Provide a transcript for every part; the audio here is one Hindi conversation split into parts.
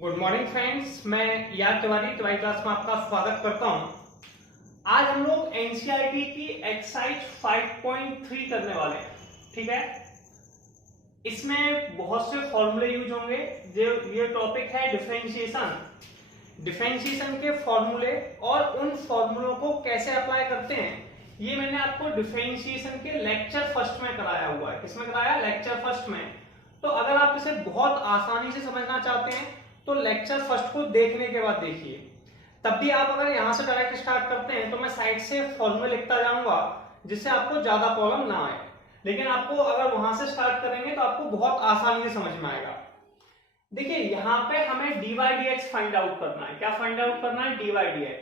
गुड मॉर्निंग फ्रेंड्स, मैं याद तिवारी तुम्हारी क्लास में आपका स्वागत करता हूं। आज हम लोग एनसीईआरटी की एक्सरसाइज 5.3 करने वाले हैं। ठीक है, इसमें बहुत से फॉर्मूले यूज होंगे। जो ये टॉपिक है डिफरेंशिएशन, डिफरेंशिएशन के फॉर्मूले और उन फॉर्मूलों को कैसे अप्लाई करते हैं, ये मैंने आपको डिफरेंशिएशन के लेक्चर फर्स्ट में कराया हुआ है। किसमें कराया? लेक्चर फर्स्ट में। तो अगर आप इसे बहुत आसानी से समझना चाहते हैं तो लेक्चर फर्स्ट को देखने के बाद देखिए। तब भी आप अगर यहां से डायरेक्ट स्टार्ट करते हैं तो मैं साइड से फॉर्मूले लिखता जाऊंगा जिससे आपको ज्यादा प्रॉब्लम ना आए। लेकिन आपको अगर वहां से स्टार्ट करेंगे तो आपको बहुत आसानी से समझ में आएगा। देखिए, यहां पे हमें dy dx फाइंड आउट करना है। क्या फाइंड आउट करना है? dy dx।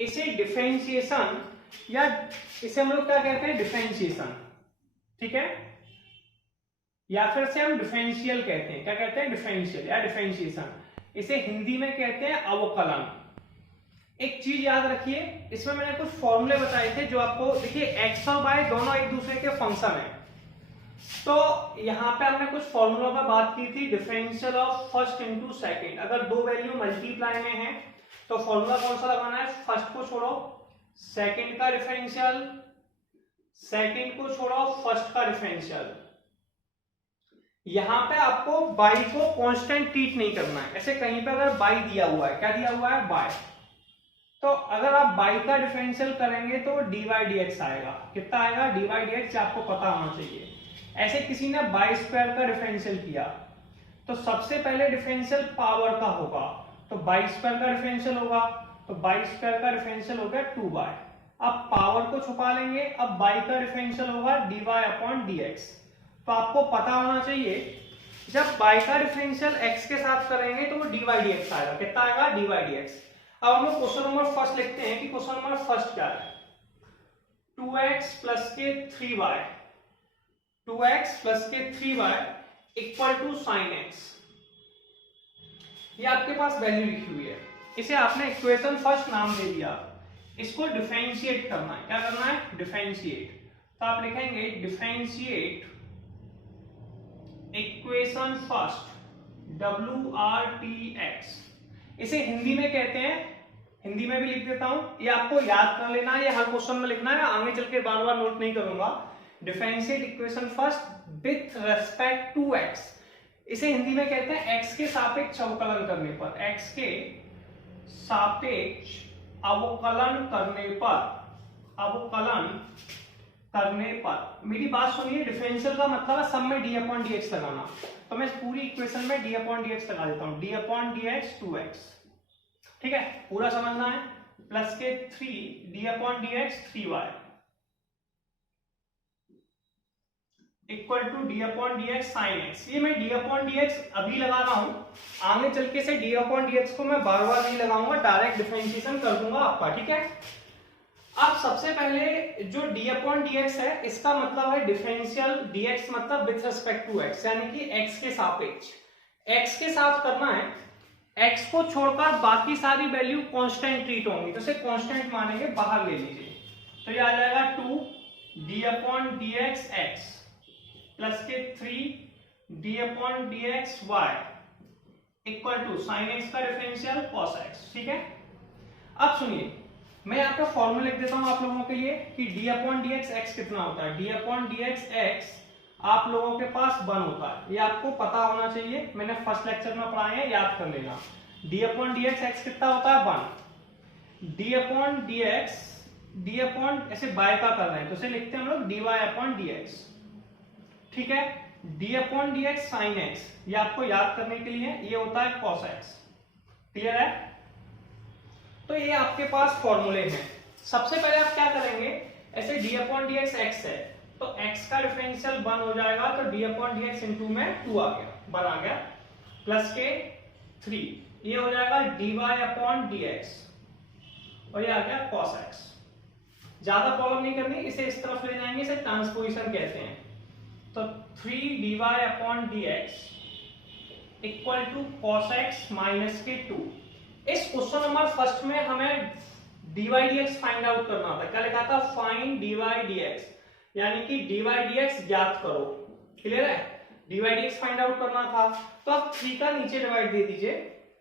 इसे डिफरेंशिएशन या इसे हम लोग क्या कहते हैं? डिफरेंशिएशन। ठीक है, या फिर से हम डिफरेंशियल कहते हैं। क्या कहते हैं? डिफरेंशियल या डिफरेंशिएशन। इसे हिंदी में कहते हैं अवकलन। एक चीज याद रखिए, इसमें मैंने कुछ फॉर्मूले बताए थे जो आपको देखिए, एक्स और वाई दोनों एक दूसरे के फंक्शन है। तो यहां पे हमने कुछ फॉर्मूलों पर बात की थी, differential of first into second. अगर दो वैल्यू मल्टीप्लाई में है तो फॉर्मूला कौन सा लगाना है? फर्स्ट को छोड़ो सेकेंड का डिफरेंशियल, सेकेंड को छोड़ो फर्स्ट का डिफरेंशियल। यहां पे आपको y को कांस्टेंट ट्रीट नहीं करना है। ऐसे कहीं पे अगर y दिया हुआ है, क्या दिया हुआ है? y, तो अगर आप y का डिफरेंशियल करेंगे तो dy dx आएगा। कितना आएगा? dy dx आपको पता होना चाहिए। ऐसे किसी ने y स्क्वायर का डिफरेंशियल किया तो सबसे पहले डिफरेंशियल पावर का होगा, तो y स्क्वायर का डिफरेंशियल होगा, तो y स्क्वायर का डिफरेंशियल हो गया 2y। अब पावर को छुपा लेंगे, अब y का डिफरेंशियल होगा dy अपॉन dx। तो आपको पता होना चाहिए जब y का डिफरेंशियल x के साथ करेंगे तो वो dy dx आएगा। कितना आएगा? dy dx। अब हम लोग क्वेश्चन नंबर फर्स्ट लिखते हैं कि क्वेश्चन नंबर फर्स्ट क्या है? 2x प्लस के 3y, 2x प्लस के 3y equal to sine x। ये आपके पास वैल्यू लिखी हुई है, इसे आपने इक्वेशन फर्स्ट नाम दे दिया। इसको डिफरेंशिएट करना है। क्या करना है? डिफरेंशिएट। तो आप लिखेंगे डिफरेंशिएट इक्वेशन फर्स्ट WRTX। इसे हिंदी में कहते हैं, हिंदी में भी लिख देता हूं, ये आपको याद कर लेना है, ये हर क्वेश्चन में लिखना है, आगे चल के बार बार नोट नहीं करूंगा। Differentiate equation first with respect to x। इसे हिंदी में कहते हैं x के सापेक्ष अवकलन करने पर, x के सापेक्ष अवकलन करने पर, अवकलन करने पर। मेरी बात सुनिए, डिफरेंशियल का मतलब है सब में d अपॉन dx लगाना। तो मैं पूरी इक्वेशन में d अपॉन dx लगा देता हूं, d अपॉन dx 2x। ठीक है, पूरा समझना है। प्लस के 3 d upon dx 3y equal to d upon dx sine x। ये मैं d अपॉन dx अभी लगा रहा हूं, आगे चल के से d अपॉन dx को मैं बार बार नहीं लगाऊंगा, डायरेक्ट डिफरेंशिएशन कर दूंगा आपका। ठीक है, अब सबसे पहले जो d अपॉन dx है, इसका मतलब है डिफरेंशियल, dx मतलब विथ रिस्पेक्ट टू x, यानी कि x के सापेक्ष। x के साथ करना है, x को छोड़कर बाकी सारी वैल्यू कांस्टेंट ट्रीट होंगी, तो इसे कांस्टेंट मानेंगे, बाहर ले लीजिए। तो ये आ जाएगा 2 d upon dx x plus के 3 d upon dx y equal to sine x का डिफरेंशियल cos x। ठीक है, अब सुनिए, मैं यहाँ पे फॉर्मूला लिख देता हूं आप लोगों के लिए कि d अपॉन dx x कितना होता है। d अपॉन dx x आप लोगों के पास 1 होता है, ये आपको पता होना चाहिए, मैंने फर्स्ट लेक्चर में पढ़ाया है, याद कर लेना। d अपॉन dx x कितना होता है? 1। d upon dx, d upon ऐसे बाय का कर रहे हैं तो इसे लिखते हैं हम लोग dy अपॉन dx। ठीक है, d upon dx sine x, ये आपको याद करने के लिए ये होता है cos x। क्लियर है? तो ये आपके पास फॉर्मूले हैं। सबसे पहले आप क्या करेंगे, ऐसे d अपॉन dx x है तो x का डिफरेंशियल 1 हो जाएगा, तो d अपॉन dx इंटू में 2 आ गया, 1 आ गया, प्लस के 3 ये हो जाएगा dy अपॉन dx और ये आ गया cos x। ज्यादा प्रॉब्लम नहीं करनी, इसे इस तरफ ले जाएंगे, इसे ट्रांसपोजिशन कहते हैं। तो 3 dy upon dx equal to cos x minus के 2। इस क्वेश्चन नंबर फर्स्ट में हमें dy dx फाइंड आउट करना था। क्या लिखा था? फाइंड dy dx, यानी कि dy dx ज्ञात करो। क्लियर है? dy dx फाइंड आउट करना था, तो आप 3 का नीचे डिवाइड दे दीजिए,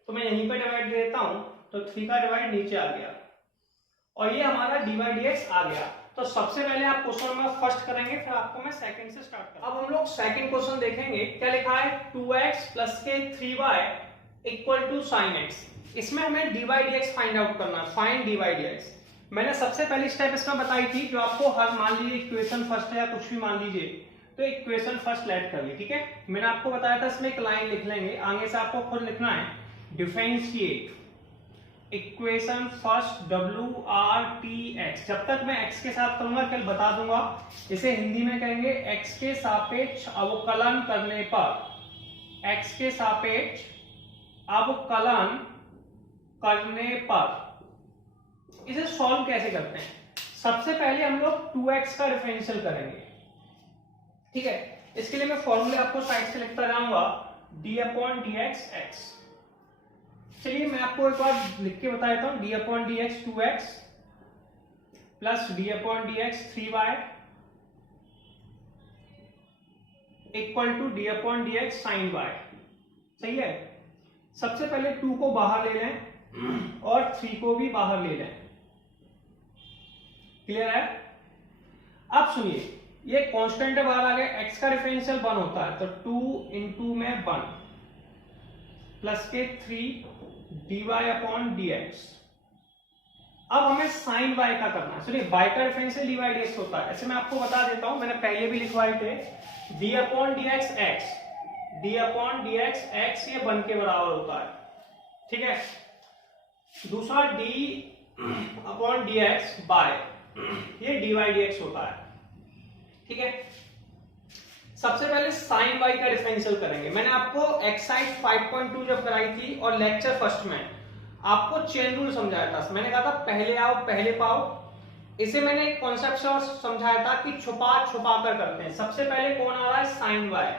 तो मैं यहीं पे डिवाइड दे देता हूं, तो 3 का डिवाइड नीचे आ गया और ये हमारा dy dx आ गया। तो सबसे पहले आप क्वेश्चन नंबर फर्स्ट करेंगे, फिर आपको मैं सेकंड से स्टार्ट करूंगा। अब हम लोग सेकंड क्वेश्चन देखेंगे, क्या लिखा है 2x प्लस के 3y equal to sin x। इसमें हमें dy dx फाइंड आउट करना है, फाइंड dy dx। मैंने सबसे पहली स्टेप इसमें बताई थी, जो आपको हर मान लीजिए इक्वेशन फर्स्ट है या कुछ भी मान लीजिए, तो इक्वेशन फर्स्ट लेट कर ली, ठीक है। मैंने आपको बताया था इसमें एक लाइन लिख लेंगे, आगे से आपको खुद लिखना है डिफरेंशिएट इक्वेशन फर्स्ट WRTX। जब तक मैं x के साथ करूंगा कल बता दूंगा, इसे हिंदी में कहेंगे x के सापेक्ष अवकलन करने पर, x के सापेक्ष अवकलन करने पर इसे सॉल्व कैसे करते हैं। सबसे पहले हम लोग 2x का डिफरेंशियल करेंगे, ठीक है। इसके लिए मैं फॉर्मूले आपको साइड से लिखता जाऊंगा, d/dx x। चलिए मैं आपको एक बार लिख के बता देता हूं, d/dx 2x plus d/dx 3y equal to d/dx sin y। सही है। सबसे पहले 2 को बाहर ले लें और 3 को भी बाहर ले लें, क्लियर है। अब सुनिए, ये कांस्टेंट है, बाहर आ गया, x का डिफरेंशियल 1 होता है, तो 2 इंटू में 1 प्लस के 3 dy/dx। अब हमें sin y का करना है। सुनिए, y का डिफरेंशियल dy dx होता है, ऐसे मैं आपको बता देता हूं, मैंने पहले भी लिखवाए थे, d/dx x, d/dx x ये 1 के बराबर होता है, ठीक है। दूसरा d/dx y, ये dy dx होता है, ठीक है। सबसे पहले sin y का डिफरेंशियल करेंगे। मैंने आपको एक्सरसाइज 5.2 जब कराई थी और लेक्चर फर्स्ट में आपको चेन रूल समझाया था, मैंने कहा था पहले आओ पहले पाओ। इसे मैंने एक कॉन्सेप्ट और समझाया था कि छुपा छुपा कर करते हैं। सबसे पहले कौन आ रहा है, sin y,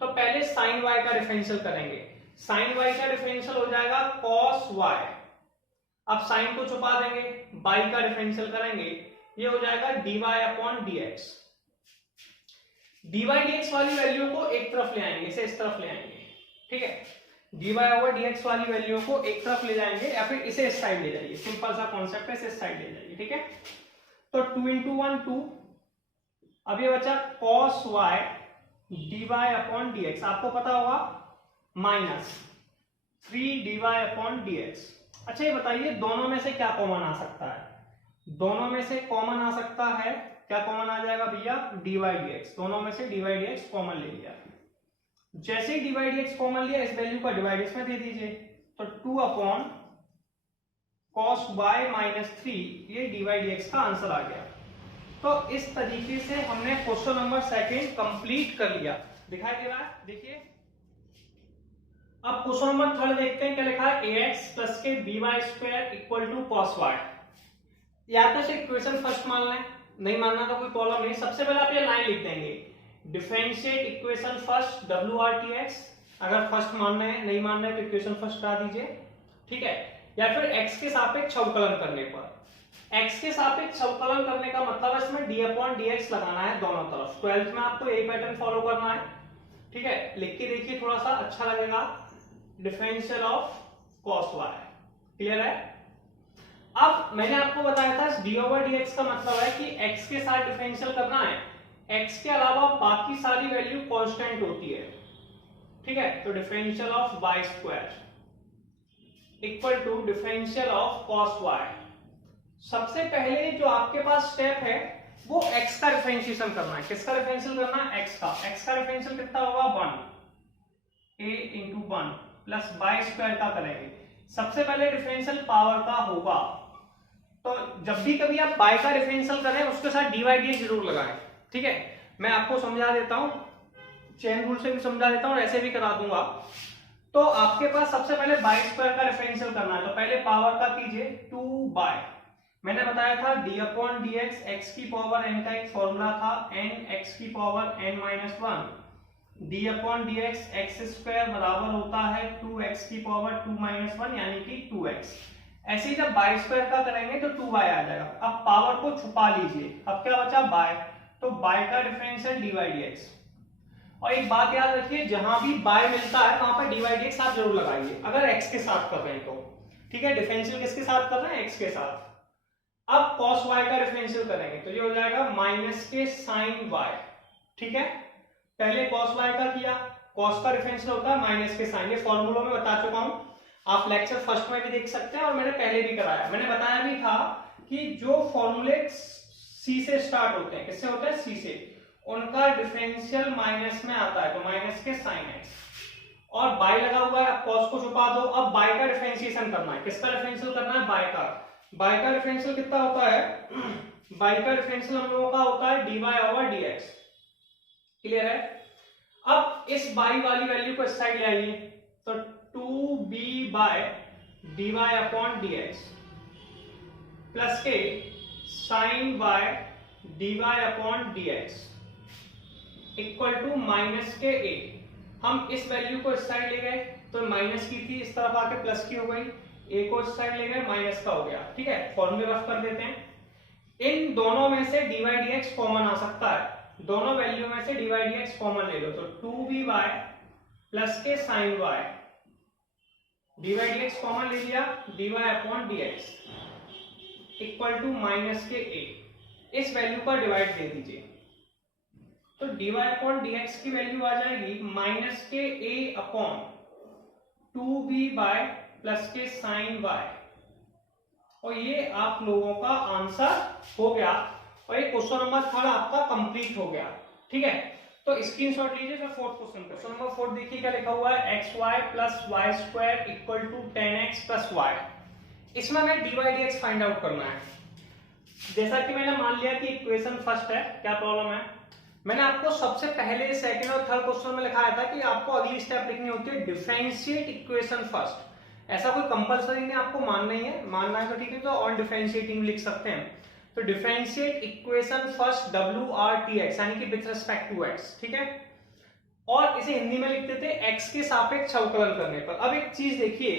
तो पहले sin y का डिफरेंशियल करेंगे। sin y का डिफरेंशियल हो जाएगा cos y। अब sin को छुपा देंगे, y का डिफरेंशियल करेंगे, ये हो जाएगा dy/dx। dy dx वाली वैल्यू को एक तरफ ले आएंगे, इसे इस तरफ ले आएंगे, ठीक है। dy/dx वाली वैल्यू को एक तरफ ले जाएंगे या फिर इसे इस साइड ले जाइए, सिंपल सा कॉन्सेप्ट है, इसे इस साइड ले जाइए, ठीक है। तो 2 इंटू 1 2, अब ये बचा cos y dy/dx, आपको पता होगा माइनस 3 dy/dx। अच्छा ये बताइए, दोनों में से क्या कॉमन आ सकता है। दोनों में से कॉमन आ सकता है, क्या कॉमन आ जाएगा भैया, dy dx। दोनों में से dy dx कॉमन ले लिया, जैसे ही dy dx कॉमन लिया, इस वैल्यू का डिवाइड इसमें दे दीजिए, तो 2/cos y माइनस 3, ये dy dx का आंसर आ गया। तो इस तरीके से हमने क्वेश्चन नंबर सेकंड कंप्लीट कर लिया। दिखाई दे रहा है, देखिए। अब क्वेश्चन नंबर थर्ड देखते हैं, क्या लिखा है, ax प्लस के by² equal to cos y। या तो इसे इक्वेशन फर्स्ट मान लें, नहीं मानना तो कोई प्रॉब्लम नहीं। सबसे पहले आप ये लाइन लिख देंगे, डिफरेंशिएट इक्वेशन फर्स्ट WRTX। अगर फर्स्ट मानना है, नहीं मानना है तो इक्वेशन फर्स्ट करा दीजिए, ठीक है। या फिर x के सापेक्ष अवकलन करने पर, x के सापेक्ष अवकलन करने का मतलब इसमें d/dx लगाना है दोनों तरफ। 12th में आपको यही पैटर्न फॉलो करना है, ठीक है। लिख के देखिए, थोड़ा सा अच्छा लगेगा, differential of cos y, clear है। अब मैंने आपको बताया था d/dx का मतलब है कि x के साथ डिफरेंशियल करना है, x के अलावा बाकी सारी वैल्यू कांस्टेंट होती है, ठीक है। तो differential of y² equal to differential of cos y। सबसे पहले जो आपके पास स्टेप है वो x का डिफरेंशिएशन करना है। किसका डिफरेंशियल करना है, x का। x का डिफरेंशियल कितना होगा, 1 a इंटू 1 प्लस y² का करेंगे। सबसे पहले डिफरेंशियल पावर का होगा, तो जब भी कभी आप y का डिफरेंशियल करें उसके साथ dy dx जरूर लगाएं, ठीक है। मैं आपको समझा देता हूं, चेन रूल से भी समझा देता हूं और ऐसे भी करा दूंगा। तो आपके पास सबसे पहले y² का डिफरेंशियल करना है, तो पहले पावर का कीजिए 2y। मैंने बताया था d/dx x की पावर n का एक फॉर्मूला था, n x की पावर n-1, d/dx x² बराबर होता है 2x की पावर 2-1 यानी कि 2x। ऐसे ही जब y² का करेंगे तो 2y आ जाएगा। अब पावर को छुपा लीजिए, अब क्या बचा y, तो y का डिफरेंशियल dy dx। और एक बात याद रखिए, जहां भी बाय मिलता है वहां पर dy dx आप जरूर लगाइए, अगर x के साथ कर रहे हैं तो, ठीक है। डिफरेंशियल किसके साथ कर रहे हैं? x के साथ। अब cos y का डिफरेंशियल करेंगे तो ये हो जाएगा माइनस के साइन y, ठीक है। पहले cos y का किया, cos का डिफरेंशियल होता है माइनस के साइन, ये फॉर्मूला में बता चुका हूं, आप लेक्चर फर्स्ट में भी देख सकते हैं और मैंने पहले भी कराया। मैंने बताया भी था कि जो फॉर्मूले c से स्टार्ट होते हैं, किससे होता है? c से, उनका डिफरेंशियल माइनस में आता है, तो माइनस के साइन x, और बाय लगा हुआ है, cos को छुपा दो। अब बाय का डिफरेंशिएशन करना है, किसका डिफरेंशियल करना है? बाय का। बाय का डिफरेंशियल कितना होता है? बाय का डिफरेंशियल हम लोगों का होता है dy ओवर dx, क्लियर है। अब इस बाई वाली वैल्यू को इस साइड ले आइए, तो 2b by dy upon dx plus के sine y dy upon dx equal to minus के a। हम इस वैल्यू को इस साइड ले गए तो माइनस की थी, इस तरफ आके प्लस की हो गई, a को इस साइड ले गए माइनस का हो गया, ठीक है। फॉर्मूले रफ कर देते हैं। इन दोनों में से dy dx कॉमन आ सकता है, दोनों वैल्यू में से dy dx कॉमन ले लो, तो 2by प्लस के sine y, dy dx common ले लिया, dy upon dx equal to minus के a। इस वैल्यू का डिवाइड दे दीजिए, तो dy अपॉन dx की वैल्यू आ जाएगी माइनस के a upon 2b by plus के साइन y, और ये आप लोगों का आंसर हो गया, और ये क्वेश्चन नंबर 3 आपका कंप्लीट हो गया, ठीक है। तो स्क्रीनशॉट लीजिए। फिर फोर्थ क्वेश्चन नंबर 4 देखिए क्या लिखा हुआ है, xy plus y square equal to 10x plus y। इसमें हमें dy dx फाइंड आउट करना है। जैसा कि मैंने मान लिया कि इक्वेशन फर्स्ट है, क्या प्रॉब्लम है, मैंने आपको सबसे पहले सेकंड और थर्ड क्वेश्चन में लिखाया था कि आपको अगली स्टेप लिखनी होती है डिफरेंशिएट इक्वेशन फर्स्ट। ऐसा कोई कंपलसरी नहीं आपको मानना ही है, मानना है तो ठीक है, तो ऑन डिफरेंशिएटिंग लिख सकते हैं। तो डिफरेंशिएट इक्वेशन फर्स्ट WRTX यानी कि विथ रिस्पेक्ट टू x, ठीक है। और इसे हिंदी में लिखते थे x के सापेक्ष अवकलन करने पर। अब एक चीज देखिए,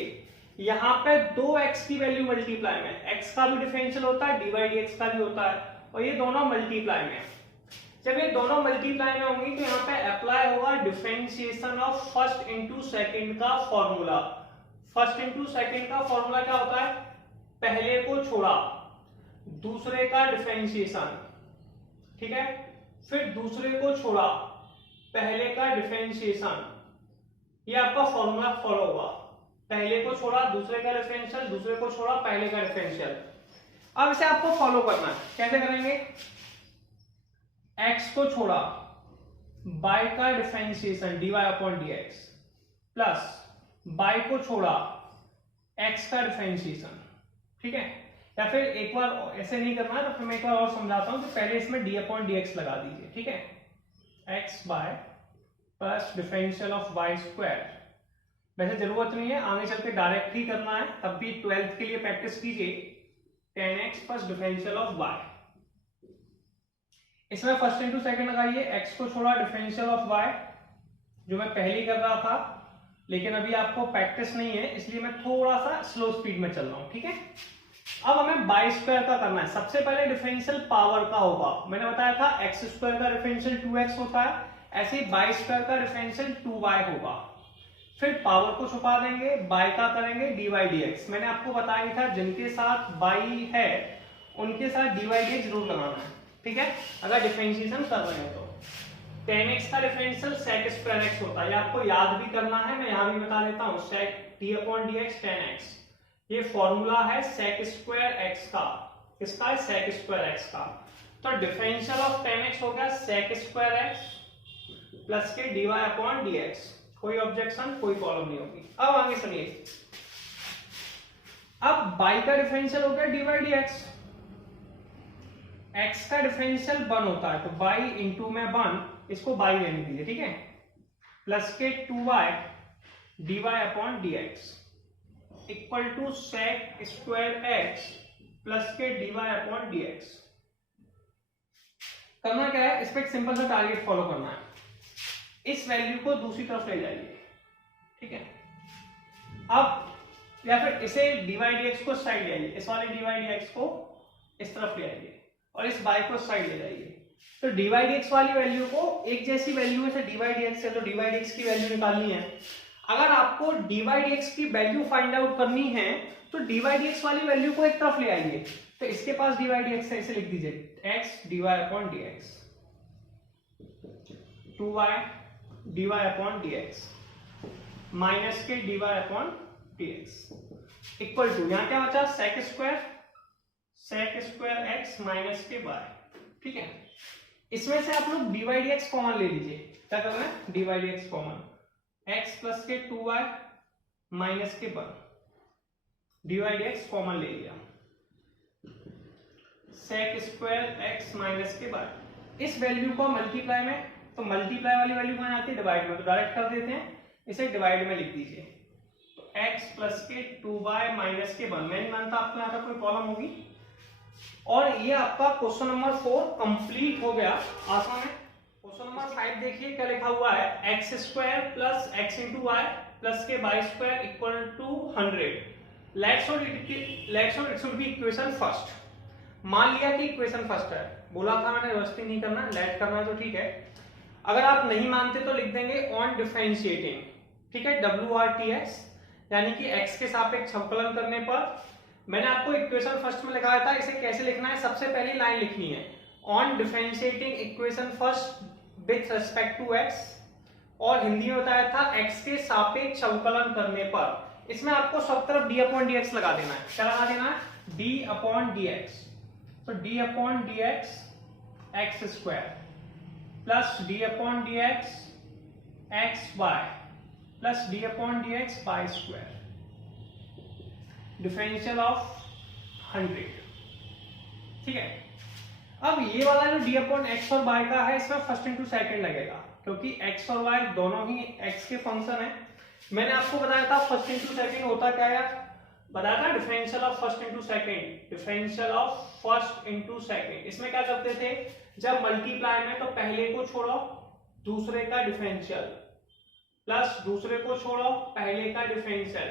यहाँ पे 2x की वैल्यू मल्टीप्लाई में, x का भी डिफरेंशियल होता है, dy dx का भी होता है, और ये दोनों मल्टीप्लाई में। जब ये दोनों मल्टीप्लाई में होंगी तो यहाँ पे अप्लाई होगा differentiation of first into second का फॉर्मूला। फर्स्ट इंटू सेकेंड का फॉर्मूला क्या होता है? पहले को छोड़ा दूसरे का डिफरेंशिएशन, ठीक है, फिर दूसरे को छोड़ा पहले का डिफरेंशिएशन, ये आपका फॉर्मूला फॉलो होगा। पहले को छोड़ा दूसरे का डिफरेंशियल, दूसरे को छोड़ा पहले का डिफरेंशियल। अब इसे आपको फॉलो करना है, कैसे करेंगे? x को छोड़ा y का differentiation dy upon dx plus y को छोड़ा x का डिफरेंशिएशन, ठीक है। या फिर एक बार ऐसे नहीं करना है, तो फिर मैं एक बार और समझाता हूं। तो पहले इसमें d अपॉन dx लगा दीजिए, ठीक है, x by plus differential of y square. वैसे जरूरत नहीं है, आगे चल के डायरेक्ट ही करना है, तब भी 12th के लिए प्रैक्टिस कीजिए। 10x plus differential of y, इसमें फर्स्ट इंटू सेकंड लगाइए, x को छोड़ा डिफरेंशियल ऑफ y, जो मैं पहले ही कर रहा था, लेकिन अभी आपको प्रैक्टिस नहीं है इसलिए मैं थोड़ा सा स्लो स्पीड में चल रहा हूं, ठीक है। अब हमें बाई स्क्वायर का करना है। सबसे पहले डिफरेंशियल पावर का होगा, मैंने बताया था एक्स स्क्वायर का डिफरेंशियल 2x होता है, ऐसे ही बाई स्क्वायर का डिफरेंशियल 2y होगा। फिर पावर को छुपा देंगे, बाई का करेंगे dy dx। मैंने आपको बताया था जिनके साथ बाई है उनके साथ dy dx जरूर लगाना है, ठीक है, अगर डिफरेंशिएशन कर रहे हैं तो। 10x का डिफरेंशियल sec स्क्वायर x होता है, ये आपको याद भी करना है, मैं यहां भी बता देता हूं। sec d upon dx 10x, ये फॉर्मूला है sec स्क्वायर x का, किसका है? sec स्क्वायर x का। तो डिफरेंशियल ऑफ 10x हो गया sec स्क्वायर x प्लस के dy अपॉन dx। कोई ऑब्जेक्शन, कोई प्रॉब्लम नहीं होगी। अब आगे सुनिए, अब y का डिफरेंशियल हो गया dy dx, x का डिफरेंशियल 1 होता है, तो y इंटू में 1, इसको y लेने दीजिए, ठीक है, प्लस के 2y dy upon dx equal to sec square x plus के dy अपॉन dx। करना क्या है, इस पे एक सिंपल सा टारगेट फॉलो करना है। इस वैल्यू को दूसरी तरफ ले जाइए, ठीक है। अब या फिर इसे dy dx को साइड ले आइए, इस वाले dy dx को इस तरफ ले आइए और इस y को साइड ले जाइए। तो dy dx वाली वैल्यू को एक जैसी वैल्यू में से dy dx है तो dy dx की वैल्यू निकालनी है। अगर आपको dy dx की वैल्यू फाइंड आउट करनी है तो dy dx वाली वैल्यू को एक तरफ ले आइए। तो इसके पास dy dx है, इसे लिख दीजिए x dy upon dx, 2y dy upon dx minus के dy upon dx equal to, यहाँ क्या बचा sec स्क्वायर x माइनस के y। ठीक है, इसमें से आप लोग dy dx कॉमन ले लीजिए। क्या करना है, dy dx common, x plus के 2y माइनस के 1, dy dx कॉमन ले लिया, sec स्क्वायर x माइनस के y। इस वैल्यू को मल्टीप्लाई में, तो मल्टीप्लाई वाली वैल्यू कहाँ आती है, डिवाइड में, तो डायरेक्ट कर देते हैं, इसे डिवाइड में लिख दीजिए। तो x प्लस के 2y माइनस के 1, मैं नहीं मानता आपको यहाँ पर कोई प्रॉब्लम होगी। और ये आपका क्वेश्चन नंबर 4 कंप्लीट हो गया आसान है। क्वेश्चन नंबर 5 देखिए क्या लिखा हुआ है, x square plus x into y plus के y square equal to 100। Let's it should be equation first. मान लिया कि इक्वेशन फर्स्ट है, बोला था मैंने व्यवस्थित नहीं करना, लेट करना है तो ठीक है। अगर आप नहीं मानते तो लिख देंगे ऑन डिफरेंशिएटिंग, ठीक है, WRTX, यानी कि x के सापेक्ष अवकलन करने पर। मैंने आपको इक्वेशन फर्स्ट में लिखाया था, इसे कैसे लिखना है, सबसे पहली लाइन लिखनी है on differentiating equation first with respect to x, और हिंदी में बताया था x के सापेक्ष अवकलन करने पर। इसमें आपको सब तरफ d अपॉन dx लगा देना है। क्या लगा देना है, d अपॉन dx। तो d upon dx x square plus d upon dx x y plus d upon dx y square, differential of 100। ठीक है, अब ये वाला जो d अपॉन एक्स और y का है, इसमें फर्स्ट इंटू सेकंड लगेगा, क्योंकि x और y दोनों ही x के फंक्शन है। मैंने आपको बताया था फर्स्ट इंटू सेकंड होता क्या है, बताया था differential of first into second, differential of first into second. इसमें क्या करते थे, जब मल्टीप्लाई में तो पहले को छोड़ो दूसरे का डिफरेंशियल, प्लस दूसरे को छोड़ो पहले का differential,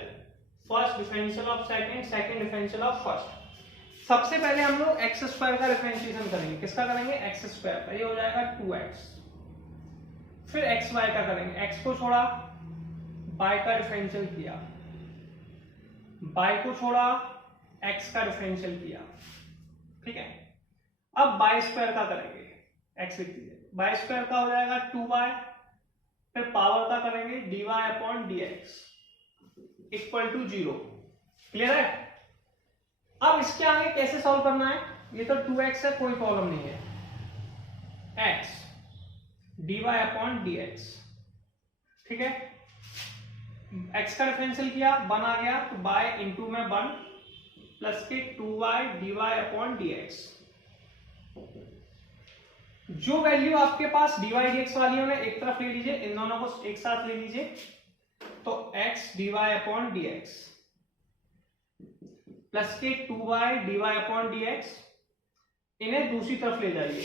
first differential of second, second differential of first. सबसे पहले हम लोग एक्स स्क्वायर का डिफरेंशिएशन करेंगे। किसका करेंगे, एक्स स्क्वायर का, ये हो जाएगा 2x। फिर एक्स वाई का करेंगे, एक्स को छोड़ा y का डिफरेंशियल किया, y को छोड़ा x का डिफरेंशियल किया। ठीक है, अब y स्क्वायर का करेंगे, x लिख दीजिए, y स्क्वायर का हो जाएगा 2y, फिर पावर का करेंगे dy upon dx equal to 0। Clear है। अब इसके आगे कैसे सॉल्व करना है, ये तो 2x है, कोई प्रॉब्लम नहीं है, x dy अपॉन dx। ठीक है, x का डिफरेंशियल किया, 1 आ गया, तो बाय इंटू में 1 प्लस के 2y dy अपॉन dx। जो वैल्यू आपके पास dy dx वाली है एक तरफ ले लीजिए, इन दोनों को एक साथ ले लीजिए, तो x dy upon dx plus के 2y dy अपॉन dx, इन्हें दूसरी तरफ ले जाइए,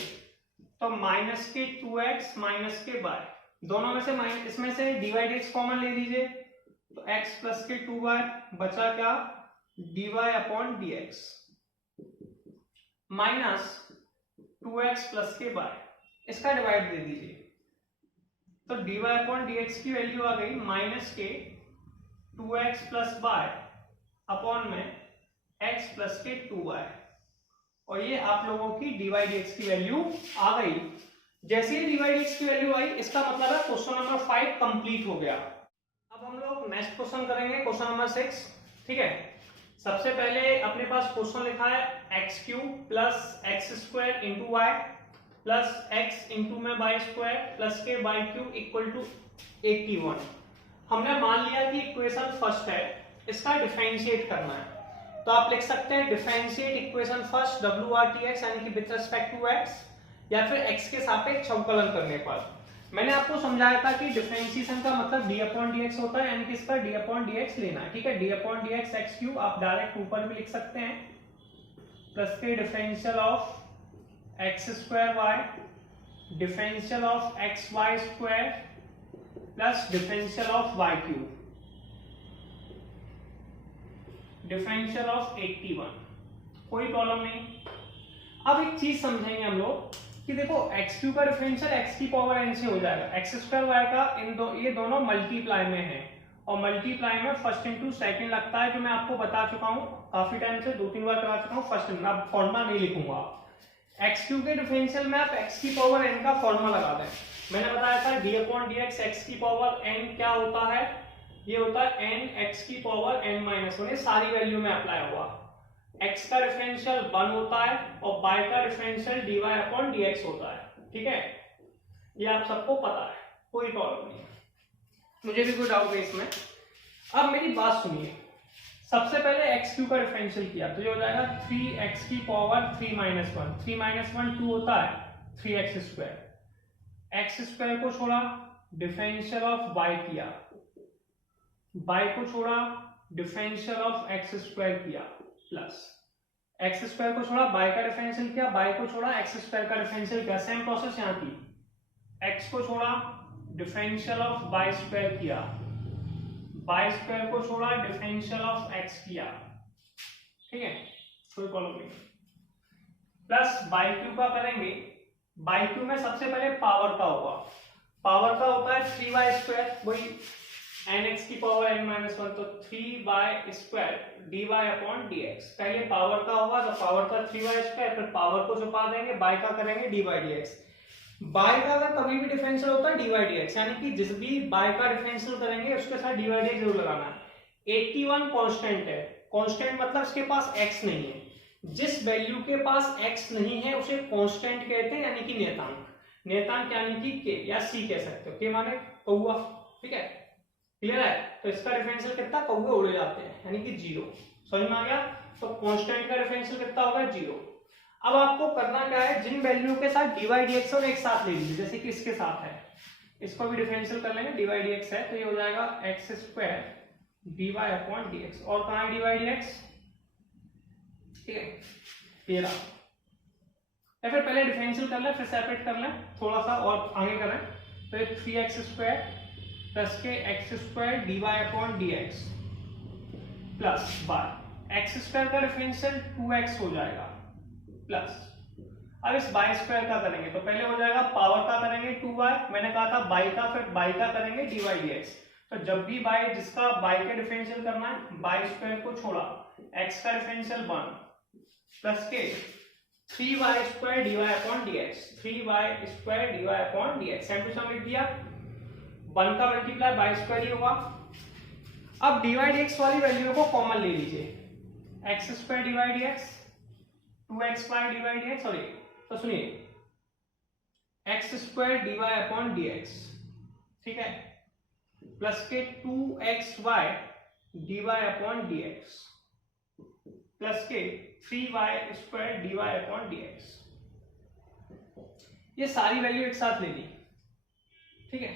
तो माइनस के 2x माइनस के y, दोनों में से माइनस, इसमें से dy dx कॉमन ले लीजिए, तो x प्लस के 2y बचा क्या, dy upon dx minus 2x plus के y, इसका डिवाइड दे दीजिए, तो dy अपॉन dx की वैल्यू आ गई माइनस के 2x प्लस y अपॉन में x प्लस के 2y, और ये आप लोगों की dy dx की वैल्यू आ गई। जैसे ही dy dx की वैल्यू आई, इसका मतलब है क्वेश्चन नंबर 5 कंप्लीट हो गया। अब हम लोग नेक्स्ट क्वेश्चन करेंगे, क्वेश्चन नंबर 6। ठीक है, सबसे पहले अपने पास क्वेश्चन लिखा है x cube plus x square into y plus x into में वाई स्क्वायर प्लस के वाई क्यूब इक्वल टू 81। हमने मान लिया कि इक्वेशन फर्स्ट है, इसका डिफरेंशिएट करना है, तो आप लिख सकते हैं डिफरेंशिएट इक्वेशन फर्स्ट WRTX, यानी कि विद रिस्पेक्ट टू x, या फिर x के सापेक्ष अवकलन करने पर। मैंने आपको समझाया था कि डिफरेंशिएशन का मतलब d अपॉन dx होता है, यानी कि इसका d अपॉन dx लेना है। ठीक है, d upon dx x cube आप डायरेक्ट ऊपर भी लिख सकते हैं, प्लस के differential of x square y, differential of x y square plus differential of y cube, differential of 81। कोई प्रॉब्लम नहीं। अब एक चीज समझेंगे हम लोग कि देखो एक्स क्यू का डिफरेंशियल एक्स की पावर एन से हो जाएगा, एक्स स्क्वायर वाई का ये दोनों मल्टीप्लाई में है, और मल्टीप्लाई में फर्स्ट इंटू सेकंड लगता है, जो मैं आपको बता चुका हूँ काफी टाइम से, 2-3 बार करा चुका हूँ। फर्स्ट अब फॉर्मूला नहीं लिखूंगा, एक्स क्यू के डिफरेंशियल में आप एक्स की पावर एन का फॉर्मूला लगा दें। मैंने बताया था D upon d x x की पावर एन क्या होता है, ये होता है एन एक्स की पावर एन माइनस वन, ये सारी वैल्यू में अप्लाई हुआ। x का डिफरेंशियल 1 होता है और y का डिफरेंशियल dy अपॉन dx होता है, ठीक है, ये आप सबको पता है, कोई प्रॉब्लम नहीं है, मुझे भी कोई डाउट नहीं इसमें। अब मेरी बात सुनिए, सबसे पहले एक्स क्यू का डिफरेंशियल किया तो ये हो जाएगा 3x की पावर 3 माइनस 1, 3 माइनस 1 2 होता है, 3x स्क्वायर, एक्स स्क्वायर को छोड़ा डिफरेंशियल ऑफ y किया, y को छोड़ा डिफरेंशियल ऑफ एक्स स्क्वायर किया, प्लस एक्स स्क्वायर को छोड़ा y का डिफरेंशियल किया, y को छोड़ा एक्स स्क्वायर का डिफरेंशियल किया, सेम प्रोसेस यहाँ की, x को छोड़ा डिफरेंशियल ऑफ y स्क्वायर किया, y स्क्वायर को छोड़ा डिफरेंशियल ऑफ x किया, ठीक है, कोई प्रॉब्लम नहीं, प्लस बाई क्यू का करेंगे, बाई क्यू में सबसे पहले पावर का होगा, पावर का होता है 3y स्क्वायर, वही nx की पावर n माइनस 1, तो 3y square dy upon dx, पहले पावर का होगा तो पावर का 3y स्क्वायर, फिर पावर को छुपा देंगे, बाय का करेंगे dy dx, बाय का अगर कभी भी डिफरेंशियल होता है dy dx, यानी कि जिस भी बाय का डिफरेंशियल करेंगे उसके साथ dy dx जरूर लगाना है। 81 कांस्टेंट है, कांस्टेंट मतलब इसके पास x नहीं है, जिस वैल्यू के पास x नहीं है उसे कांस्टेंट कहते हैं, यानी कि नियतांक, नियतांक यानी कि k या c कह सकते हो, k माने कौवा, ठीक है, क्लियर है, तो इसका डिफरेंशियल कितना, कौवे उड़ जाते हैं, यानी कि 0, समझ में आ गया, तो कांस्टेंट का डिफरेंशियल कितना होगा 0। अब आपको करना क्या है, जिन वैल्यू के साथ dy dx और एक साथ ले लीजिए, जैसे कि इसके साथ है, इसको भी डिफरेंशियल कर लेंगे, dy dx है तो ये हो जाएगा x square dy upon dx, और कहाँ है dy dx, ठीक है, ये रहा, या फिर पहले डिफरेंशियल कर लें फिर सेपरेट कर लें, थोड़ा सा और आगे करें, तो ये 3x स्क्वायर प्लस के x square d y upon d x plus by, x square का डिफरेंशियल 2x हो जाएगा, प्लस अब इस बाई स्क्वायर का करेंगे तो पहले हो जाएगा पावर का करेंगे 2y, मैंने कहा था बाई का, फिर बाई का करेंगे डी वाई डी एक्स, तो जब भी बाई, जिसका बाई के डिफरेंशियल करना है, बाई स्क्वायर को छोड़ा x का डिफरेंशियल 1 प्लस के 3y square d y upon d x, 3y square d y upon d x, same to same लिख दिया, 1 का मल्टीप्लाई बाई स्क्वायर ही होगा। अब dy dx वाली वैल्यू को कॉमन ले लीजिए, x square dy dx 2xy dy dx, sorry, तो सुनिए x square dy upon dx, ठीक है, प्लस के 2xy dy upon dx plus के 3y square dy upon dx, ये सारी वैल्यू एक साथ ले ली, ठीक है,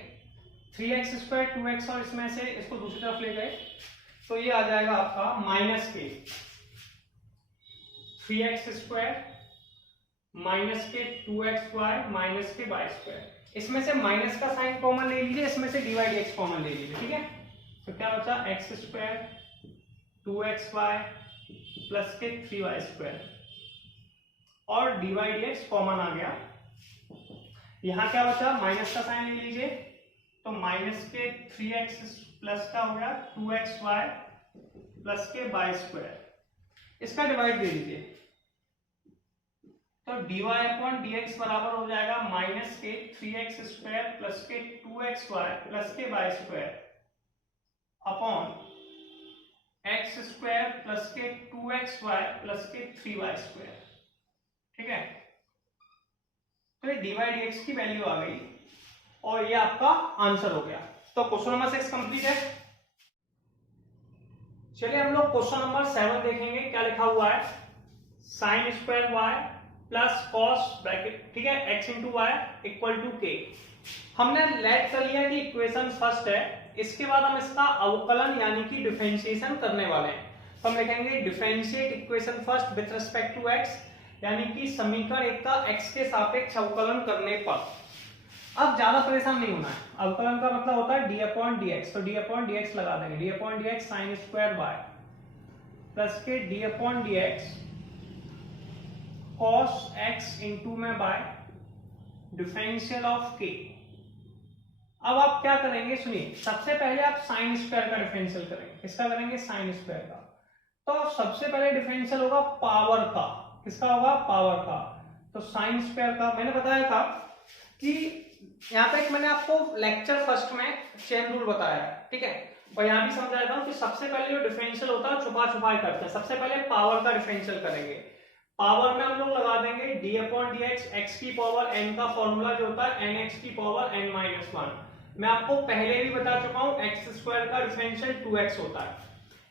3x स्क्वायर 2x और इसमें से इसको दूसरी तरफ ले गए तो ये आ जाएगा आपका माइनस के 3x स्क्वायर माइनस के 2xy माइनस के y स्क्वायर, इसमें से माइनस का साइन कॉमन ले लीजिए, इसमें से dy dx कॉमन ले लीजिए, ठीक है, तो क्या बचा x स्क्वायर 2xy प्लस के 3y स्क्वायर और dy dx कॉमन आ गया, यहां क्या बचा, माइनस का साइन ले लीजिए, तो माइनस के 3x प्लस का हो गया 2xy प्लस के y स्क्वायर, इसका डिवाइड दे दीजिए, तो dy अपॉन dx बराबर हो जाएगा माइनस के 3x स्क्वायर प्लस के 2xy प्लस के y square upon x square plus के 2xy प्लस के 3y स्क्वायर, ठीक है, तो ये dy dx की वैल्यू आ गई और ये आपका आंसर हो गया। तो क्वेश्चन नंबर 6 कंप्लीट है। चलिए हम लोग क्वेश्चन नंबर 7 देखेंगे, क्या लिखा हुआ है, sine square y plus cos bracket, ठीक है, x into y equal to के। हमने लेट कर लिया कि इक्वेशन फर्स्ट है, इसके बाद हम इसका अवकलन यानी कि डिफरेंशिएशन करने वाले हैं, तो हम लिखेंगे differentiate equation first with respect to x, यानी कि समीकरण एक का x के सापेक्ष अवकलन करने पर। अब ज्यादा परेशान नहीं होना है, अवकलन का मतलब होता है डी अपॉन डी एक्स, तो डी अपॉन डी एक्स लगा देंगे, d upon d x sine square y plus k d upon d x cos x into में बाय डिफरेंशियल ऑफ के। अब आप क्या करेंगे, सुनिए, सबसे पहले आप साइन स्क्वायर का डिफरेंशियल करेंगे। किसका करेंगे? साइन स्क्वायर का। तो सबसे पहले डिफरेंशियल होगा पावर का। किसका होगा? पावर का। तो साइन स्क्वायर का मैंने बताया था कि यहाँ पे एक मैंने आपको लेक्चर फर्स्ट में चेन रूल बताया है, ठीक है, और यहाँ भी समझाया था कि सबसे पहले जो डिफरेंशियल होता है छुपा छुपा करते हैं। सबसे पहले पावर का डिफरेंशियल करेंगे। पावर में हम लोग लगा देंगे d upon d x, x की पावर n का फॉर्मूला जो होता है एन एक्स की पावर n माइनस वन। मैं आपको पहले भी बता चुका हूँ एक्स स्क्वायर का डिफरेंशियल 2x होता है।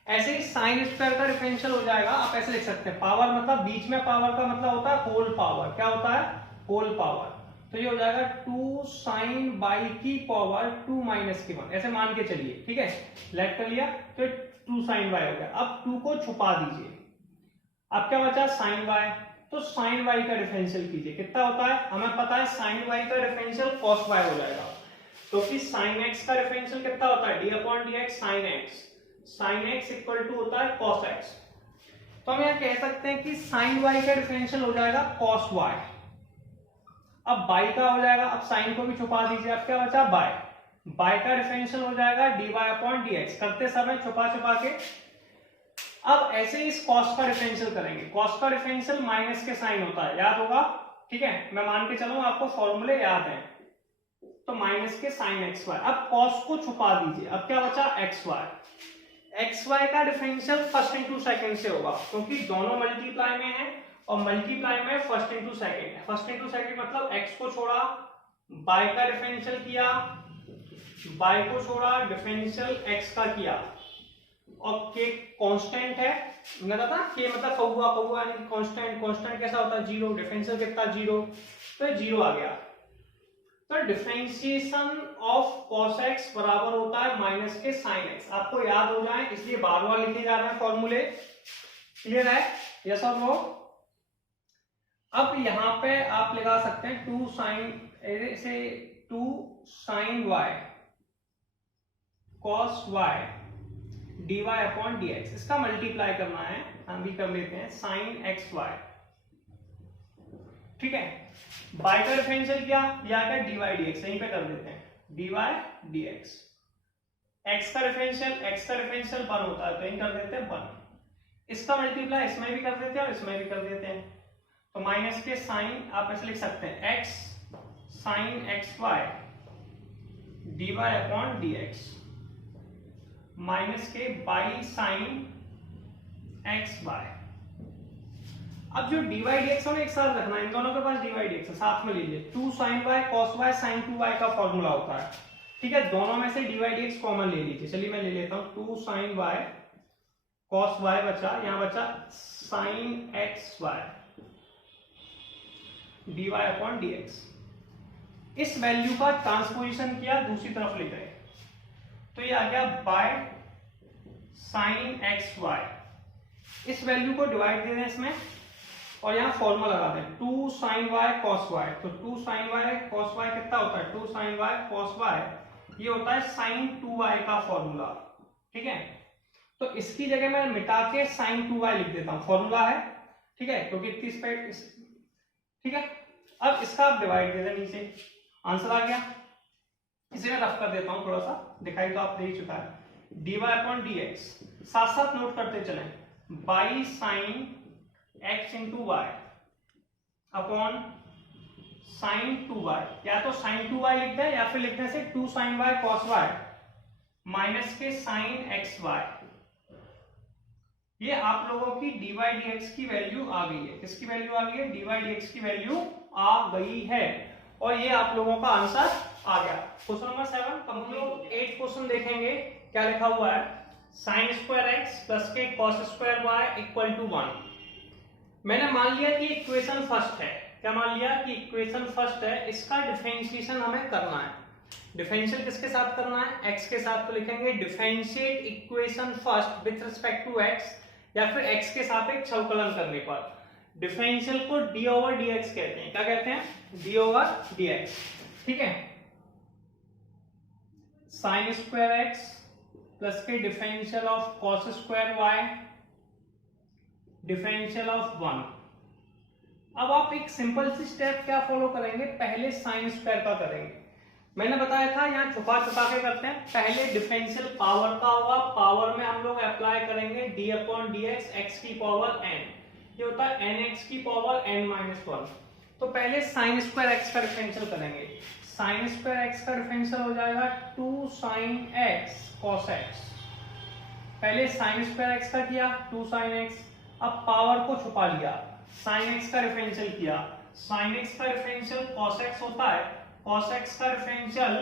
ऐसे ही साइन स्क्वायर का डिफरेंशियल हो जाएगा। आप ऐसे लिख सकते हैं, पावर मतलब बीच में पावर का मतलब होता है होल पावर। क्या होता है? Whole power. तो ये हो जाएगा 2 साइन बाई की पावर 2 माइनस की 1, ऐसे मान के चलिए, ठीक है, लेट कर लिया तो 2 साइन वाई हो गया। अब 2 को छुपा दीजिए, अब क्या बचा? Sine y. तो साइन वाई का डिफरेंशियल कीजिए, कितना होता है? हमें पता है साइन वाई का डिफरेंशियल कॉस वाई हो जाएगा। तो कि साइन एक्स का डिफरेंशियल कितना होता है? D upon d x sine x. Sine x equal to होता है कॉस एक्स। तो हम यहां कह सकते हैं कि साइन वाई का डिफरेंशियल हो जाएगा कॉस वाई। अब बाई का हो जाएगा, अब साइन को भी छुपा दीजिए, अब क्या बचा? बाय। बाय का डिफरेंशियल हो जाएगा d y upon d x, करते समय छुपा छुपा के। अब ऐसे ही इस कॉस का डिफरेंशियल करेंगे। कॉस का डिफरेंशियल माइनस के साइन होता है, याद होगा, ठीक है, मैं मान के चलूं आपको फॉर्मूले याद है। तो माइनस के साइन एक्स वाई। अब कॉस को छुपा दीजिए, अब क्या बचा? X y. एक्स वाई का डिफरेंशियल फर्स्ट इंटू सेकंड से होगा, क्योंकि दोनों मल्टीप्लाई में है और मल्टीप्लाई में फर्स्ट इंटू सेकंड है। फर्स्ट इंटू सेकंड मतलब एक्स को छोड़ा, बाय का डिफरेंशियल किया, बाय को छोड़ा, डिफरेंशियल एक्स का किया, और के कांस्टेंट है, मैंने था के मतलब कौवा, कौवा यानी कांस्टेंट। कांस्टेंट कैसा होता है? जीरो। डिफरेंशियल कितना? जीरो। तो जीरो आ गया। तो डिफरेंशिएशन ऑफ cos x बराबर होता है माइनस के sin x। आपको याद हो जाए इसलिए बार बार लिखे जा रहे हैं फॉर्मूले। क्लियर है? यस और नो? अब यहां पे आप लगा सकते हैं 2 sin y cos y dy upon dx। इसका मल्टीप्लाई करना है, हम भी कर लेते हैं, sin x y, ठीक है। बाय का डिफरेंशियल किया, या क्या? dy dx, यहीं पे कर देते हैं, dy dx। x का डिफरेंशियल 1 होता है, तो यहीं कर देते हैं 1। इसका मल्टीप्लाई इसमें भी कर देते हैं और इसमें भी कर देते हैं। तो माइनस के साइन आप ऐसे लिख सकते हैं, x sine x y dy upon dx, minus के बाई साइन एक्स वाई। अब जो dy dx है एक साथ रखना है, इन दोनों के पास dy dx है, साथ में लीजिए। 2 sin y cos y sin 2y का फॉर्मूला होता है, ठीक है। दोनों में से dy dx कॉमन ले लीजिए। चलिए मैं ले लेता हूं, 2 sin y cos y बचा, यहां बचा sin x y dy upon dx। इस वैल्यू का ट्रांसपोजिशन किया, दूसरी तरफ ले गए, तो ये आ गया बाय साइन एक्स वाई। इस वैल्यू को डिवाइड दे दें इसमें और यहाँ फॉर्मूला लगा दें 2 sin y cos y। तो 2 sin y cos y कितना होता है? 2 sin y cos y, ये होता है sin 2y का फॉर्मूला, ठीक है। तो इसकी जगह मैं मिटा के sin 2y लिख देता हूँ, फॉर्मूला है, ठीक है, क्योंकि इतनी स्पीड, ठीक है। अब इसका आप डिवाइड दे दें, नीचे आंसर आ गया। इसे मैं रफ कर देता हूँ, थोड़ा सा दिखाई तो आप दे ही चुका है। dy अपॉन dx, साथ साथ नोट करते चलें, by sine x into y upon sine 2y, या तो साइन 2y लिख दें या फिर लिखने से 2 sin y cos y minus के साइन एक्स वाई। ये आप लोगों की dy dx की वैल्यू आ गई है। किसकी वैल्यू आ गई है? dy dx की वैल्यू आ गई है, और ये आप लोगों का आंसर आ गया। Question number 7 complete. 8 क्वेश्चन देखेंगे, क्या लिखा हुआ है? साइन स्क्वायर एक्स प्लस के cos square y equal to 1। मैंने मान लिया कि इक्वेशन फर्स्ट है। क्या मान लिया? कि इक्वेशन फर्स्ट है, इसका डिफरेंशिएशन हमें करना है। डिफरेंशियल किसके साथ करना है? एक्स के साथ। तो लिखेंगे differentiate equation first with respect to x, या फिर एक्स के साथ एक छवकलन करने पर। डिफरेंशियल को डी ओवर डी एक्स कहते हैं। क्या कहते हैं? डी ओवर डी एक्स, ठीक है। साइन स्क्वायर एक्स प्लस के differential of cos square y differential of 1 अब आप एक सिंपल सी स्टेप क्या फॉलो करेंगे, पहले साइन स्क्वायर का करेंगे। मैंने बताया था यहाँ छुपा छुपा के करते हैं। पहले डिफरेंशियल पावर का होगा, पावर में हम लोग अप्लाई करेंगे D upon d x, x की पावर n, ये होता है एन एक्स की पावर n माइनस 1। तो पहले साइन स्क्वायर एक्स का डिफरेंशियल करेंगे। साइन स्क्वायर एक्स का डिफरेंशियल हो जाएगा 2 साइन एक्स कॉस एक्स। पहले साइन स्क्वायर एक्स का किया 2 साइन एक्स, अब पावर को छुपा लिया, साइन एक्स का डिफरेंशियल किया। साइन एक्स का डिफरेंशियल कॉस एक्स होता है, कॉस एक्स का डिफरेंशियल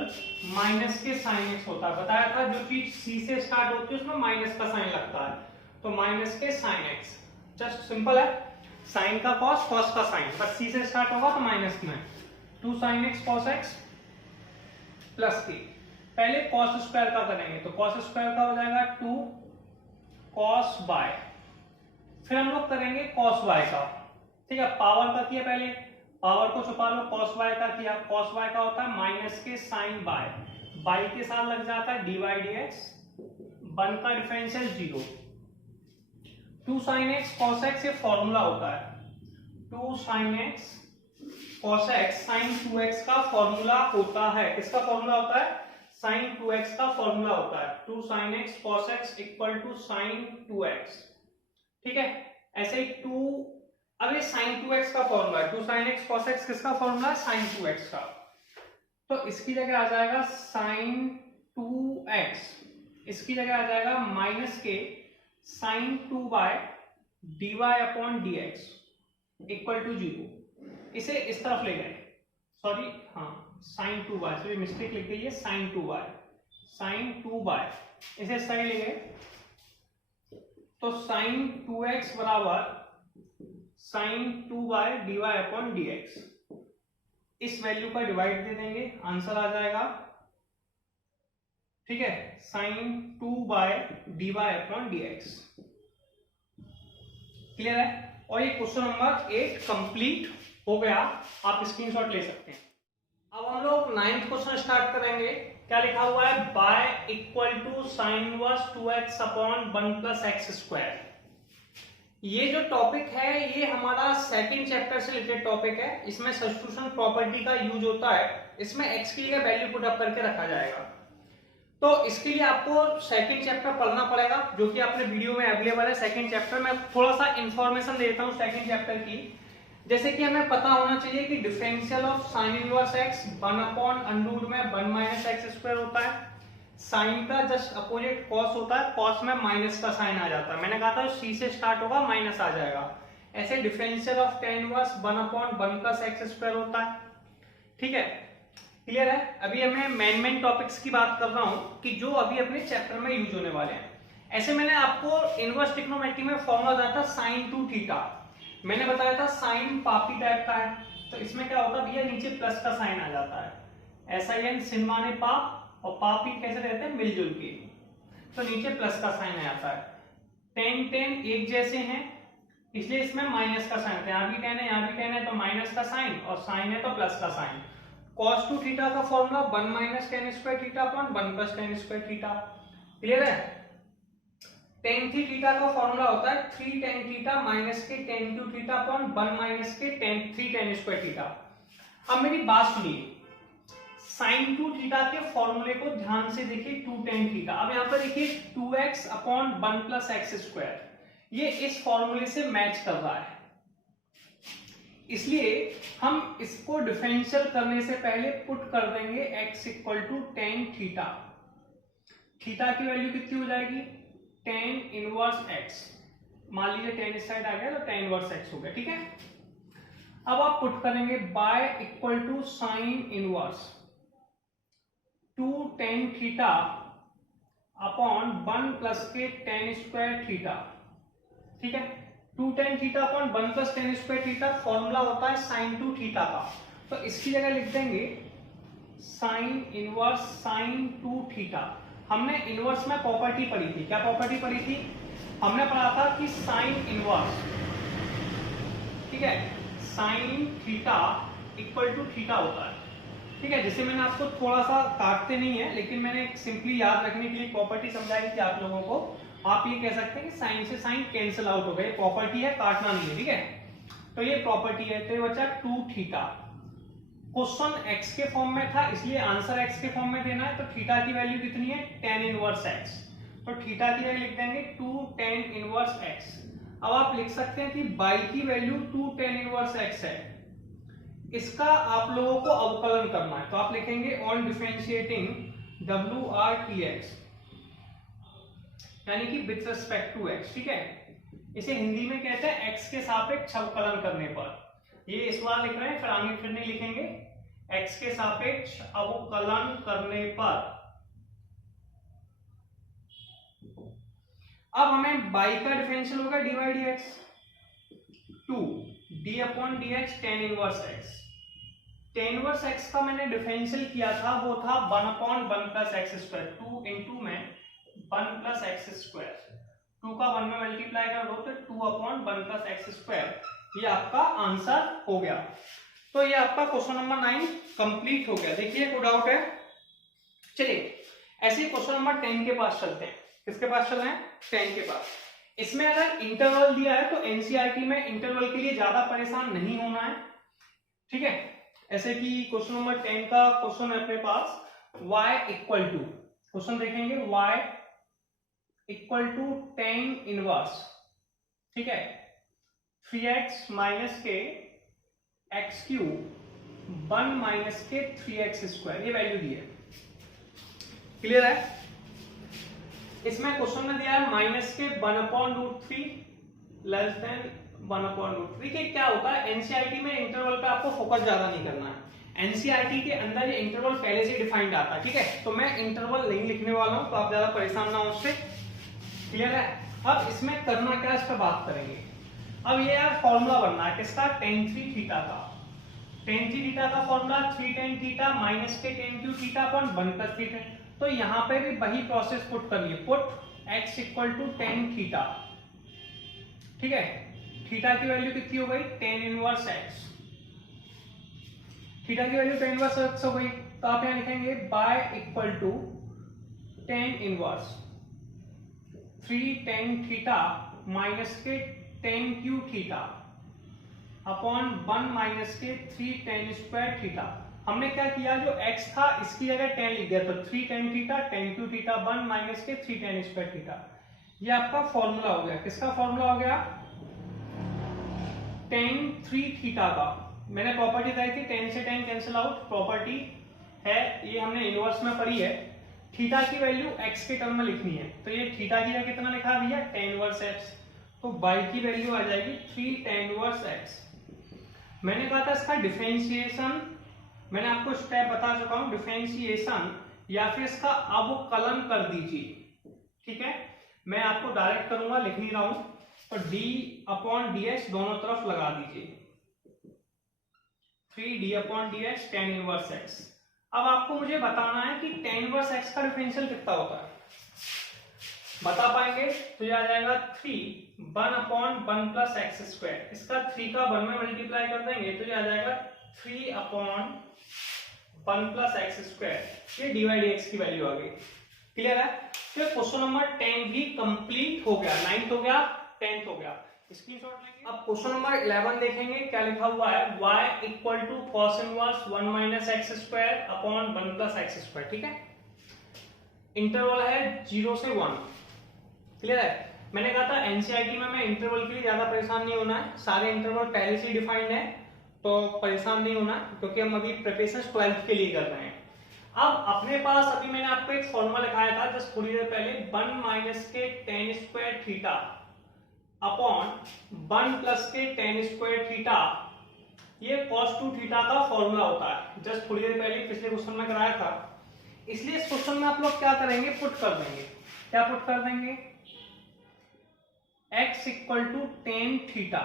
माइनस के साइन एक्स होता है। बताया था जो चीज सी से स्टार्ट होती है उसमें माइनस का साइन लगता है, तो माइनस के साइन एक्स। जस्ट सिंपल है, साइन का कॉस, कॉस का साइन, बस सी से स्टार्ट होगा तो माइनस में 2 sine x cos x plus के। पहले कॉस स्क्वायर का करेंगे, तो कॉस स्क्वायर का हो जाएगा 2 कॉस वाई, फिर हम लोग करेंगे कॉस वाई का। ठीक है, पावर का किया, पहले पावर को छुपा लो, कॉस वाई का किया। कॉस वाई का होता है माइनस के साइन वाई, वाई के साथ लग जाता है डी वाई डी एक्स, 1 का differential 0। 2 sine x cos x ये फॉर्मूला होता है, 2 sine x cos x sine 2x का फॉर्मूला होता है। किसका फॉर्मूला होता है? साइन 2x का फॉर्मूला होता है। 2 sine x cos x equal to sine 2x। ठीक है, ऐसे ही 2, अब ये साइन 2x का फॉर्मूला है, 2 साइन एक्स कॉस एक्स किसका फॉर्मूला है? साइन 2x का। तो इसकी जगह आ जाएगा साइन 2x, इसकी जगह आ जाएगा माइनस के sine 2y dy upon dx equal to 0। इसे इस तरफ ले गए, सॉरी हाँ साइन 2y, सॉरी मिस्टेक लिख गई है, साइन 2y, साइन 2y इसे सही ले गए। तो साइन 2x बराबर sine 2y dy upon dx, इस वैल्यू का डिवाइड दे देंगे, आंसर आ जाएगा। ठीक है, sine 2y dy upon dx। Clear है? और ये क्वेश्चन नंबर 8 कंप्लीट हो गया, आप स्क्रीनशॉट ले सकते हैं। अब हम लोग 9th क्वेश्चन स्टार्ट करेंगे। क्या लिखा हुआ है? By equal to sine inverse 2x upon 1 plus x square. ये जो टॉपिक है ये हमारा सेकंड चैप्टर से रिलेटेड टॉपिक है। इसमें सब्स्टिट्यूशन प्रॉपर्टी का यूज होता है, इसमें x की जगह वैल्यू पुट अप करके रखा जाएगा। तो इसके लिए आपको सेकंड चैप्टर पढ़ना पड़ेगा, जो कि अपने वीडियो में अवेलेबल है। सेकंड चैप्टर में थोड़ा सा इंफॉर्मेशन देता हूँ सेकंड चैप्टर की। जैसे कि हमें पता होना चाहिए कि differential of sine inverse x 1 upon under में 1 माइनस एक्स स्क्वायर होता है। साइन का जस्ट अपोजिट कॉस होता है, कॉस में माइनस का साइन आ जाता है। मैंने कहा था सी से स्टार्ट होगा माइनस आ जाएगा। ऐसे differential of tan inverse 1 upon 1 plus x square होता है। ठीक है, क्लियर है? अभी मैं मेन टॉपिक्स की बात कर रहा हूं कि जो अभी अपने चैप्टर में यूज होने वाले हैं। ऐसे मैंने आपको इनवर्स ट्रिग्नोमेट्री में फॉर्मूला बताया था साइन 2 थीटा। मैंने बताया था साइन पापी टाइप का है, तो इसमें क्या होता है भैया, नीचे प्लस का साइन आ जाता है। SIN सिन माने पाप, और पापी कैसे रहते हैं? मिलजुल के, तो नीचे प्लस का साइन आ जाता है। टेन टेन एक जैसे हैं, इसलिए इसमें माइनस का साइन है। यहाँ भी टेन है, यहाँ भी टेन है, तो माइनस का साइन, और साइन है तो प्लस का साइन। cos 2 थीटा का formula 1 minus ten square theta upon 1 plus ten square theta. Clear है? tan थीटा का फॉर्मूला होता है 3 tan थीटा माइनस के tan cube theta upon 1 minus के 3 tan स्क्वायर थीटा। अब मेरी बात सुनिए, sin 2 थीटा के फॉर्मूले को ध्यान से देखिए, 2 tan थीटा। अब यहाँ पर देखिए 2x upon 1 plus x square, ये इस फॉर्मूले से मैच कर रहा है, इसलिए हम इसको डिफरेंशियल करने से पहले पुट कर देंगे x equal to tan theta. Theta की वैल्यू कितनी हो जाएगी? tan inverse x। मान लीजिए tan इस साइड आ गया तो tan इनवर्स x हो गया। ठीक है, अब आप पुट करेंगे by equal to sine inverse 2 tan theta upon 1 plus के tan स्क्वायर थीटा। ठीक है, 2 tan theta upon 1 plus tan square theta formula होता है साइन 2 थीटा का, तो इसकी जगह लिख देंगे साइन इनवर्स साइन 2 थीटा। हमने इनवर्स में प्रॉपर्टी पढ़ी थी, क्या प्रॉपर्टी पढ़ी थी? हमने पढ़ा था कि साइन इनवर्स, ठीक है, sine theta equal to theta होता है। ठीक है, जैसे मैंने आपको थोड़ा सा काटते नहीं है, लेकिन मैंने सिंपली याद रखने के लिए प्रॉपर्टी समझाई थी आप लोगों को। आप ये कह सकते हैं कि साइन से साइन कैंसिल आउट हो गए, प्रॉपर्टी है, काटना नहीं है। ठीक है, तो ये प्रॉपर्टी है, तो ये बचा 2 थीटा। क्वेश्चन एक्स के फॉर्म में था इसलिए आंसर एक्स के फॉर्म में देना है, तो थीटा की वैल्यू कितनी है, tan इनवर्स एक्स। तो थीटा की वैल्यू लिख देंगे 2 tan इनवर्स एक्स। अब आप लिख सकते हैं कि बाई की वैल्यू 2 tan इनवर्स एक्स है, इसका आप लोगों को अवकलन करना है, तो आप लिखेंगे ऑन डिफरेंशिएटिंग WRTX यानी कि विथ रिस्पेक्ट टू एक्स। ठीक है, इसे हिंदी में कहते हैं एक्स के सापेक्ष अवकलन करने पर। ये इस बार लिख रहे हैं, फिर आगे फिर नहीं लिखेंगे। एक्स के सापेक्ष अवकलन करने पर अब हमें बाई का डिफरेंशियल होगा dy dx 2 d upon dx tan inverse x। tan inverse x का मैंने डिफरेंशियल किया था, वो था 1 upon 1 plus x square, 2 into में 1 प्लस एक्स स्क्वायर, 2 का 1 में मल्टीप्लाई कर दो तो 2 अपॉन 1 प्लस एक्स स्क्वायर। ये आपका आंसर हो गया। तो ये आपका क्वेश्चन नंबर 9 कंप्लीट हो गया। देखिए कोई डाउट है? चलिए ऐसे ही क्वेश्चन नंबर 10 के पास चलते हैं। किसके पास चल रहे हैं? 10 के पास। इसमें अगर इंटरवल दिया है तो एनसीईआरटी में इंटरवल के लिए ज्यादा परेशान नहीं होना है। ठीक है, ऐसे कि क्वेश्चन नंबर 10 का क्वेश्चन है अपने पास y इक्वल टू, क्वेश्चन देखेंगे y equal to tan inverse, ठीक है, 3x माइनस के एक्स क्यूब 1 माइनस के 3x स्क्वायर, ये वैल्यू दी है। क्लियर है? इसमें क्वेश्चन में दिया है माइनस के 1 upon root 3 less than 1 upon root 3। देखिए क्या होता है, एनसीईआरटी में इंटरवल पे आपको फोकस ज्यादा नहीं करना है। एनसीईआरटी के अंदर ये इंटरवल पहले से डिफाइंड आता है। ठीक है, तो मैं इंटरवल नहीं लिखने वाला हूं, तो आप ज्यादा परेशान ना हो उससे। क्लियर है? अब इसमें करना क्या, इस पर बात करेंगे। अब ये यार फॉर्मूला बनना है किसका, tan 3 थीटा का। tan 3 थीटा का फॉर्मूला 3 tan थीटा माइनस के tan cube theta upon 1 plus theta. तो यहां पे भी वही प्रोसेस पुट करिए, put x equal to tan theta. ठीक है, थीटा की वैल्यू कितनी हो गई, tan इनवर्स x। थीटा की वैल्यू tan इनवर्स x हो गई, तो आप यहां लिखेंगे by equal to tan inverse 3 tan theta minus के tan cube theta upon 1 minus के 3 tan स्क्वायर थीटा। हमने क्या किया, जो x था इसकी जगह tan लिख दिया, तो 3 tan theta tan cube theta 1 minus के 3 tan स्क्वायर थीटा। ये आपका फॉर्मूला हो गया। किसका फॉर्मूला हो गया, tan 3 थीटा का। मैंने प्रॉपर्टी बताई थी, tan से tan कैंसिल आउट, प्रॉपर्टी है ये, हमने इनवर्स में पढ़ी है। थीटा की वैल्यू x के टर्म में लिखनी है, तो ये थीटा की जगह कितना लिखा भैया, tan इनवर्स x। तो y की वैल्यू आ जाएगी 3 tan इनवर्स x। मैंने कहा था इसका डिफरेंशिएशन, मैंने आपको स्टेप बता चुका हूं, डिफरेंशिएशन या फिर इसका अवकलन कर दीजिए। ठीक है, मैं आपको डायरेक्ट करूंगा, लिख नहीं रहा हूं। तो d अपॉन dx दोनों तरफ लगा दीजिए, 3d upon dx tan inverse x। अब आपको मुझे बताना है कि tan इनवर्स x का डिफरेंशियल कितना होता है। बता पाएंगे तो ये आ जाएगा 3 1 अपॉन 1 प्लस एक्स स्क्वायर। इसका 3 का 1 में मल्टीप्लाई कर देंगे तो ये आ जाएगा 3 अपॉन 1 प्लस एक्स स्क्वायर। ये dy dx की वैल्यू आ गई। क्लियर है? फिर क्वेश्चन नंबर 10 भी कंप्लीट हो गया, 9th हो गया, 10th हो गया। स्क्रीनशॉट लेंगे। अब क्वेश्चन नंबर 11 देखेंगे, क्या लिखा हुआ है, y equal to cos inverse 1 minus x square upon 1 plus x square. ठीक है, इंटरवल है 0 से 1। क्लियर है? मैंने कहा था एनसीईआरटी में मैं इंटरवल के लिए ज्यादा परेशान नहीं होना है, सारे इंटरवल पहले से ही डिफाइंड है, तो परेशान नहीं होना, क्योंकि हम अभी प्रिपरेशन 12th के लिए कर रहे हैं। अब अपने पास अभी मैंने आपको एक फॉर्मूला लिखाया था जस्ट थोड़ी देर पहले, 1 माइनस के tan square theta upon 1 plus के tan स्क्वायर थीटा, ये cos 2 थीटा का फॉर्मूला होता है। जस्ट थोड़ी देर पहले पिछले क्वेश्चन में कराया था, इसलिए इस क्वेश्चन में आप लोग क्या करेंगे, पुट कर देंगे। क्या पुट कर देंगे, x equal to tan theta.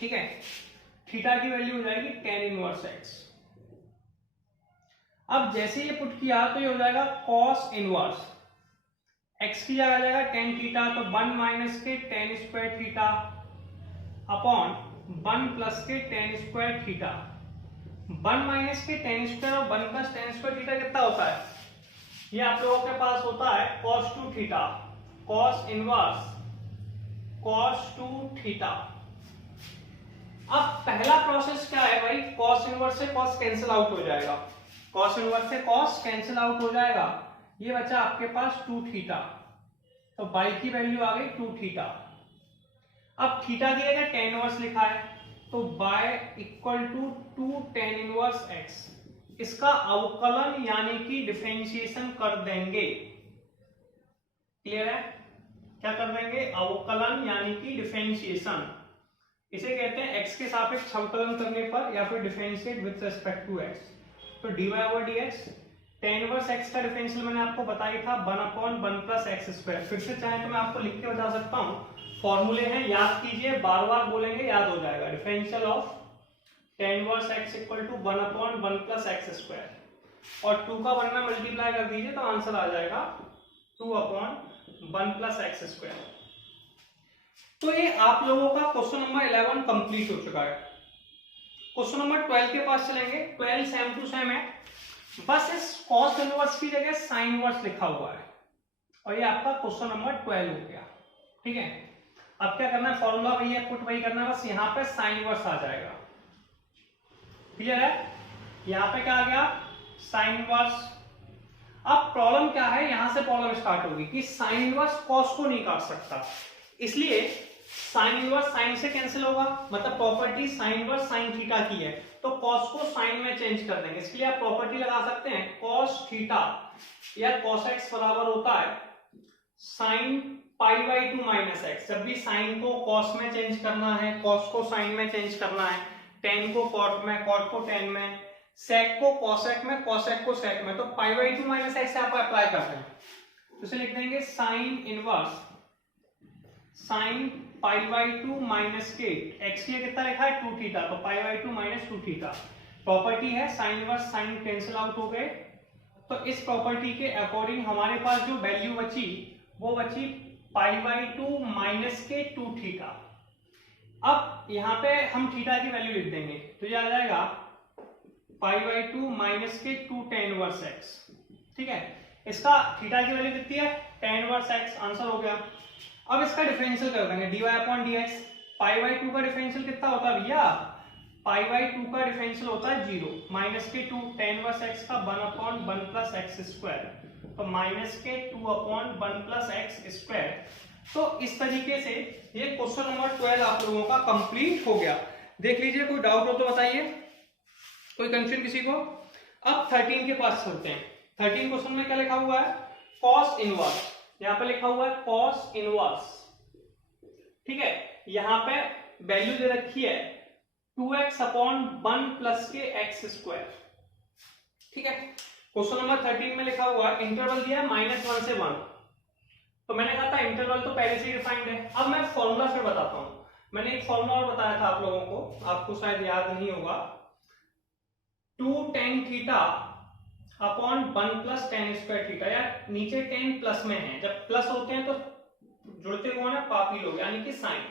ठीक है, थीटा की वैल्यू हो जाएगी tan इनवर्स x। अब जैसे ये पुट किया तो ये हो जाएगा cos इनवर्स, x की जगह आ जाएगा tan थीटा, तो 1 माइनस के tan square theta upon 1 plus के tan स्क्वायर थीटा। 1 माइनस के tan स्क्वायर और 1 प्लस tan स्क्वायर थीटा कितना होता है, ये आप लोगों के पास होता है cos 2 theta, cos inverse cos 2 theta अब पहला प्रोसेस क्या है भाई, कॉस इनवर्स से कॉस कैंसिल आउट हो जाएगा, कॉस इनवर्स से कॉस कैंसिल आउट हो जाएगा, ये बचा आपके पास 2 थीटा, तो बाई की वैल्यू आ गई 2 थीटा। अब थीटा दिया गया tan इनवर्स लिखा है, तो by equal to 2 tan inverse x, इसका अवकलन यानी कि डिफरेंशिएशन कर देंगे। क्लियर है, क्या कर देंगे, अवकलन यानी कि डिफरेंशिएशन। इसे कहते हैं x के सापेक्ष अवकलन करने पर या फिर differentiate with respect to x। तो dy/dx tan इनवर्स x का डिफरेंशियल मैंने आपको बताया था 1/1 प्लस एक्स स्क्वायर। फिर से चाहे तो मैं आपको लिख के बता सकता हूँ, फॉर्मूले हैं, याद कीजिए, बार बार बोलेंगे याद हो जाएगा। Differential of tan inverse x equal to 1/1 plus x square, और 2 का 1 में मल्टीप्लाई कर दीजिए तो आंसर आ जाएगा 2/1 प्लस एक्स स्क्वायर। तो ये आप लोगों का क्वेश्चन नंबर 11 कंप्लीट हो चुका है। क्वेश्चन नंबर 12 के पास चलेंगे। 12 सेम टू सेम है, बस इस कॉस इनवर्स की जगह साइन इनवर्स लिखा हुआ है, और ये आपका क्वेश्चन नंबर 12 हो गया। ठीक है, अब क्या करना है, फॉर्मूला वही है, पुट वही करना है, बस यहाँ पे साइन इनवर्स आ जाएगा। क्लियर है, यहाँ पे क्या आ गया, साइन इनवर्स। अब प्रॉब्लम क्या है, यहां से प्रॉब्लम स्टार्ट होगी कि साइन इनवर्स कॉस को नहीं काट सकता, इसलिए साइन इनवर्स साइन से कैंसिल होगा, मतलब property sine inverse sine theta की है, तो कॉस को साइन में चेंज कर देंगे। इसके लिए आप प्रॉपर्टी लगा सकते हैं, कॉस थीटा या कॉस एक्स बराबर होता है साइन π/2 माइनस एक्स। जब भी साइन को कॉस में चेंज करना है, कॉस को साइन में चेंज करना है, टेन को कॉट में, कॉट को टेन में, सेक को कॉसेक में, कॉसेक को सेक में, तो π/2 माइनस एक्स आप अप्लाई करते हैं, तो इसे लिख देंगे साइन इनवर्स साइन π/2 माइनस के, एक्स के कितना लिखा है 2 थीटा, तो π/2 माइनस 2 थीटा। प्रॉपर्टी है sine inverse sine cancel out हो गए, तो इस प्रॉपर्टी के अकॉर्डिंग हमारे पास जो वैल्यू बची वो बची π/2 माइनस के 2 थीटा। अब यहाँ पे हम थीटा की वैल्यू लिख देंगे, तो ये आ जाएगा π/2 माइनस के 2 tan इनवर्स x। ठीक है, इसका थीटा की वैल्यू कितनी है, tan इनवर्स x, आंसर हो गया। अब इसका डिफरेंशियल कर देंगे dy/dx। π/2 का डिफरेंशियल कितना होता है भैया, π/2 का डिफरेंशियल होता है 0, माइनस के 2 tan इनवर्स x का 1/1 प्लस एक्स स्क्वायर, तो माइनस के 2/1 प्लस एक्स स्क्वायर। तो इस तरीके से ये क्वेश्चन नंबर 12 आप लोगों का कंप्लीट हो गया। देख लीजिए, कोई डाउट हो तो बताइए, कोई कंफ्यूजन किसी को। अब 13 के पास चलते हैं। 13 क्वेश्चन में क्या लिखा हुआ है, कॉस इनवर्स, यहाँ पे लिखा हुआ है कॉस इनवर्स। ठीक है, यहाँ पे वैल्यू दे रखी है 2x/1 प्लस के एक्स स्क्वायर। ठीक है, क्वेश्चन नंबर 13 में लिखा हुआ है, इंटरवल दिया है -1 से 1, तो मैंने कहा था इंटरवल तो पहले से ही डिफाइंड है। अब मैं फॉर्मूला फिर बताता हूं, मैंने एक फॉर्मूला और बताया था आप लोगों को, आपको शायद याद नहीं होगा, 2 tan theta upon 1 plus tan square theta, या नीचे tan प्लस में है, जब प्लस होते हैं तो जुड़ते कौन है, पापी लोग, यानी कि साइन,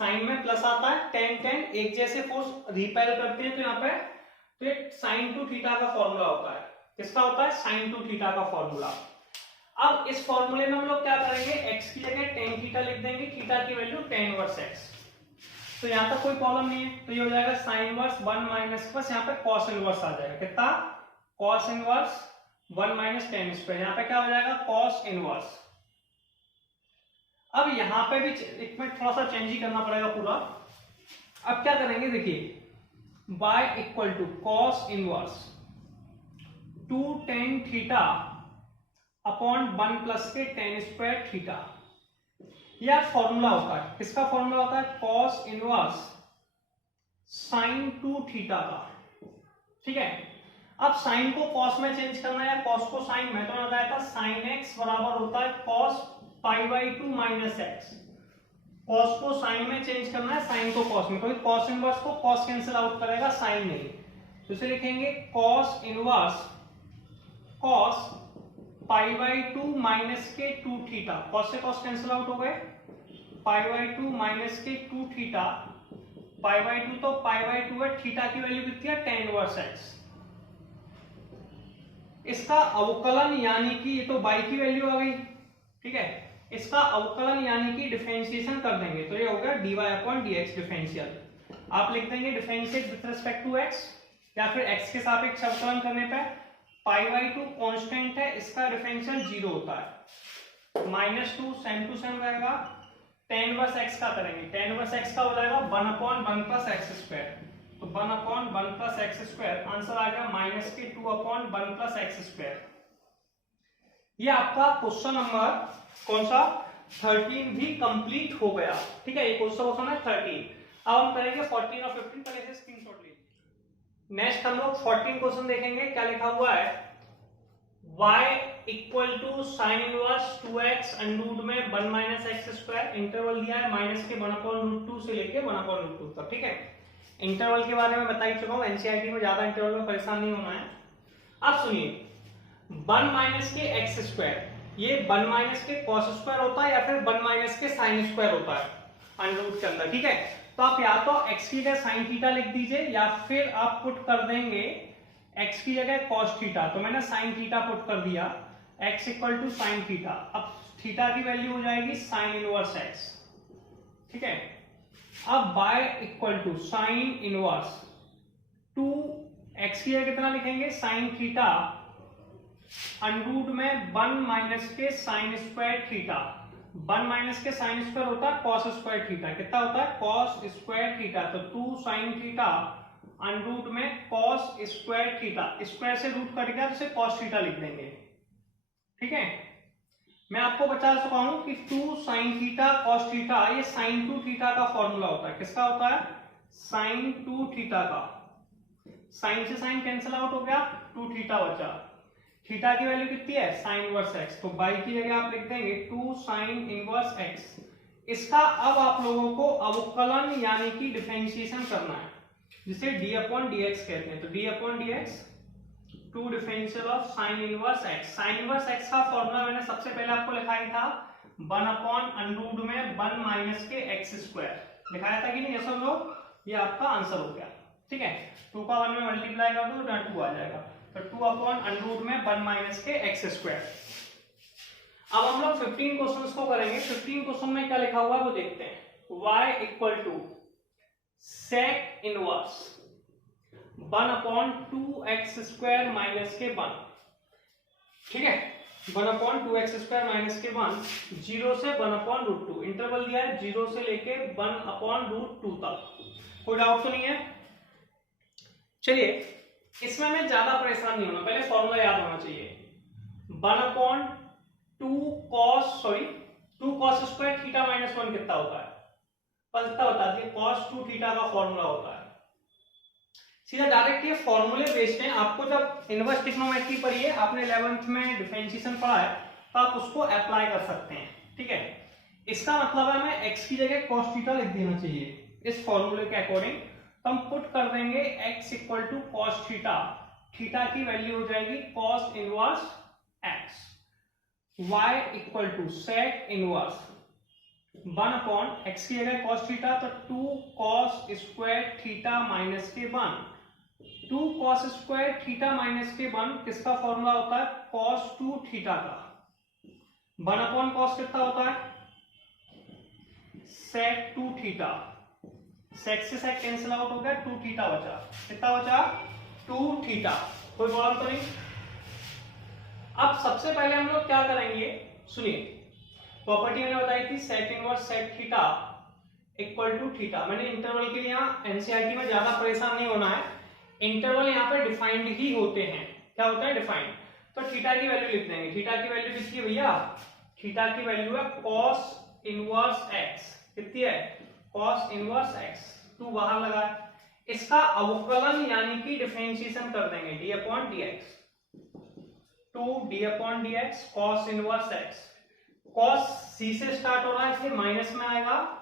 साइन में प्लस आता है, tan एक जैसे फोर्स रिपेल करते हैं, तो यहाँ पे तो एक sin 2 थीटा का फॉर्मूला होता है। किसका होता है, sin 2 थीटा का फॉर्मूला। अब इस फॉर्मूले में हम लोग क्या करेंगे, x की जगह tan थीटा लिख देंगे, थीटा की वैल्यू tan इनवर्स x, तो यहाँ तक कोई प्रॉब्लम नहीं है। तो ये हो जाएगा साइन इनवर्स 1 माइनस बस यहाँ पे कॉस इनवर्स आ जाएगा, कितना, cos inverse 1 minus tan square, यहाँ पे क्या हो जाएगा कॉस इनवर्स। अब यहाँ पे भी एक मिनट थोड़ा सा चेंज ही करना पड़ेगा पूरा। अब क्या करेंगे, देखिए, y इक्वल टू cos inverse 2 tan theta upon 1 plus के tan स्क्वायर थीटा, यह फॉर्मूला होता है। किसका फॉर्मूला होता है, कॉस इनवर्स साइन 2 थीटा का। ठीक है, अब साइन को कॉस में चेंज करना है या कॉस को साइन में, तो मैंने बताया था साइन एक्स बराबर होता है कॉस π/2 माइनस एक्स। कॉस को साइन में चेंज करना है, साइन को कॉस में, क्योंकि कॉस इनवर्स को कॉस कैंसिल आउट करेगा, साइन नहीं, तो इसे लिखेंगे कॉस इनवर्स कॉस π/2 माइनस के 2 थीटा, कॉस से कॉस कैंसिल आउट हो गए, π/2 माइनस के 2 थीटा, π/2 तो π/2 है, थीटा की वैल्यू कितनी है tan इनवर्स x। इसका अवकलन यानी कि ये तो y की वैल्यू आ गई, ठीक है, इसका अवकलन यानी कि डिफरेंशिएशन कर देंगे, तो ये हो गया dy/dx डिफरेंशियल। आप लिख देंगे differentiate with respect to x, या फिर एक्स के सापेक्ष अवकलन करने पे π/2 कांस्टेंट है, इसका डिफरेंशियल 0 होता है। -2 सेम टू सेम रहेगा। tan इनवर्स x का करेंगे, tan इनवर्स x का हो जाएगा 1/1 + x²। तो 1/1 + x², आंसर आ गया -2/1 + x²। ये आपका क्वेश्चन नंबर कौन सा 13 भी कंप्लीट हो गया। ठीक है, ये क्वेश्चन है 13। अब हम करेंगे 14 और 15, पहले से स्क्रीनशॉट लीजिए। नेक्स्ट हम लोग 14 क्वेश्चन देखेंगे। क्या लिखा हुआ है, y = sin इनवर्स 2x √ में 1 - x², इंटरवल दिया है माइनस के 1/√2 से लेके 1/√2 तक। ठीक है, इंटरवल के बारे में बता ही चुका हूं, एनसीईआरटी में ज्यादा इंटरवल में परेशान नहीं होना है। अब सुनिए, 1 - के x², ये 1 - के cos² होता है या फिर 1 - के sin² होता है √ के अंदर। ठीक है, तो आप या तो x की जगह sin थीटा लिख दीजिए या फिर आप पुट कर देंगे x की जगह cos थीटा। तो मैंने sin थीटा पुट कर दिया, x = sin थीटा। अब थीटा की वैल्यू हो जाएगी sin इनवर्स x। ठीक है, अब y = sin इनवर्स 2x की जगह कितना लिखेंगे, sin थीटा √ में 1 - के sin² थीटा। 1 - के sin² होता है cos² थीटा। कितना होता है, cos² थीटा। तो 2 sin थीटा √ में cos² थीटा। स्क्वायर से रूट कट गया तो इसे cos थीटा लिख देंगे। ठीक है, मैं आपको बता चुका हूं कि 2 sin थीटा cos थीटा, ये sin 2 थीटा का फॉर्मूला होता है। किसका होता है, sin 2 थीटा का। sin से sin कैंसिल आउट हो गया, 2 थीटा बचा। थीटा की वैल्यू कितनी है, sin इनवर्स x। तो y की जगह आप लिख देंगे 2 sin इनवर्स x। इसका अब आप लोगों को अवकलन यानी कि डिफरेंशिएशन करना है, जिसे d/dx कहते हैं। तो d/dx 2 differential of sin inverse x। sin inverse x का फॉर्मूला मैंने सबसे पहले आपको लिखाया था 1/√में 1 - के x²। लिखाया था कि नहीं, ये सब लोग, ये आपका आंसर हो गया। ठीक है, 2 का 1 में मल्टीप्लाई कर दो तो 2 आ जाएगा। तो 2/√में 1 - के x²। अब हम लोग 15 क्वेश्चंस को करेंगे। 15 क्वेश्चन में क्या लिखा हुआ है वो देखते हैं। y = sec इनवर्स 1/2x² - के 1। ठीक है, 1/2x² - के 1, 0 से 1/√2। इंटरवल दिया है 0 से लेके 1/√2 तक। कोई डाउट तो नहीं है। चलिए, इसमें मैं ज्यादा परेशान नहीं होना, पहले फॉर्मूला याद होना चाहिए। 2 cos² थीटा - 1 कितना होता है, पता बता दिए, cos 2 थीटा का फॉर्मूला होता है। सीधा डायरेक्ट ये फॉर्मूले बेस्ड हैं। आपको जब इनवर्स ट्रिग्नोमेट्री पढ़ी है, आपने 11th में डिफरेंशिएशन पढ़ा है, तो आप उसको अप्लाई कर सकते हैं। ठीक है, इसका मतलब है हमें x की जगह cos थीटा लिख देना चाहिए इस फॉर्मूले के अकॉर्डिंग। तो हम पुट कर देंगे x = cos थीटा। थीटा की वैल्यू हो जाएगी cos inverse x। y = sec inverse 1/x की जगह cos थीटा, तो 2 cos² थीटा - के 1। 2 cos² थीटा - के 1 किसका फॉर्मूला होता है, cos 2 थीटा का। 1/cos कितना होता है, sec 2 थीटा। sec से sec कैंसिल आउट हो गया, 2 थीटा बचा। कितना बचा, 2 थीटा। कोई प्रॉब्लम तो नहीं। अब सबसे पहले हम लोग क्या करेंगे, सुनिए, प्रॉपर्टी मैंने बताई थी sec inverse sec theta = theta. मैंने इंटरवल के लिए यहाँ एनसीईआरटी में ज्यादा परेशान नहीं होना है, इंटरवल यहाँ पे डिफाइंड ही होते हैं। क्या होता है, डिफाइंड। तो थीटा की वैल्यू लिख देंगे। थीटा की वैल्यू कितनी है भैया, थीटा की वैल्यू है cos इनवर्स x। कितनी है, cos इनवर्स x। 2 बाहर लगा, इसका अवकलन यानी कि डिफरेंशिएशन कर देंगे d/dx। 2 d/dx cos inverse x। cos c से स्टार्ट हो रहा है इसलिए माइनस में आएगा।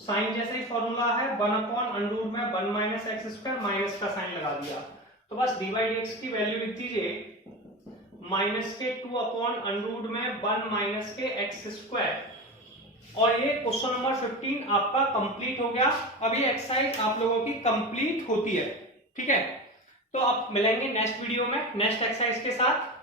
साइन जैसे ही फॉर्मूला है 1/√में 1 - x², माइनस का साइन लगा दिया। तो बस d/dx की वैल्यू लिख दीजिए -2/√में 1 - के x²। और ये क्वेश्चन नंबर 15 आपका कंप्लीट हो गया। अब ये एक्सरसाइज आप लोगों की कंप्लीट होती है। ठीक है, तो आप मिलेंगे नेक्स्ट वीडियो में नेक्स्ट एक्सरसाइज के साथ।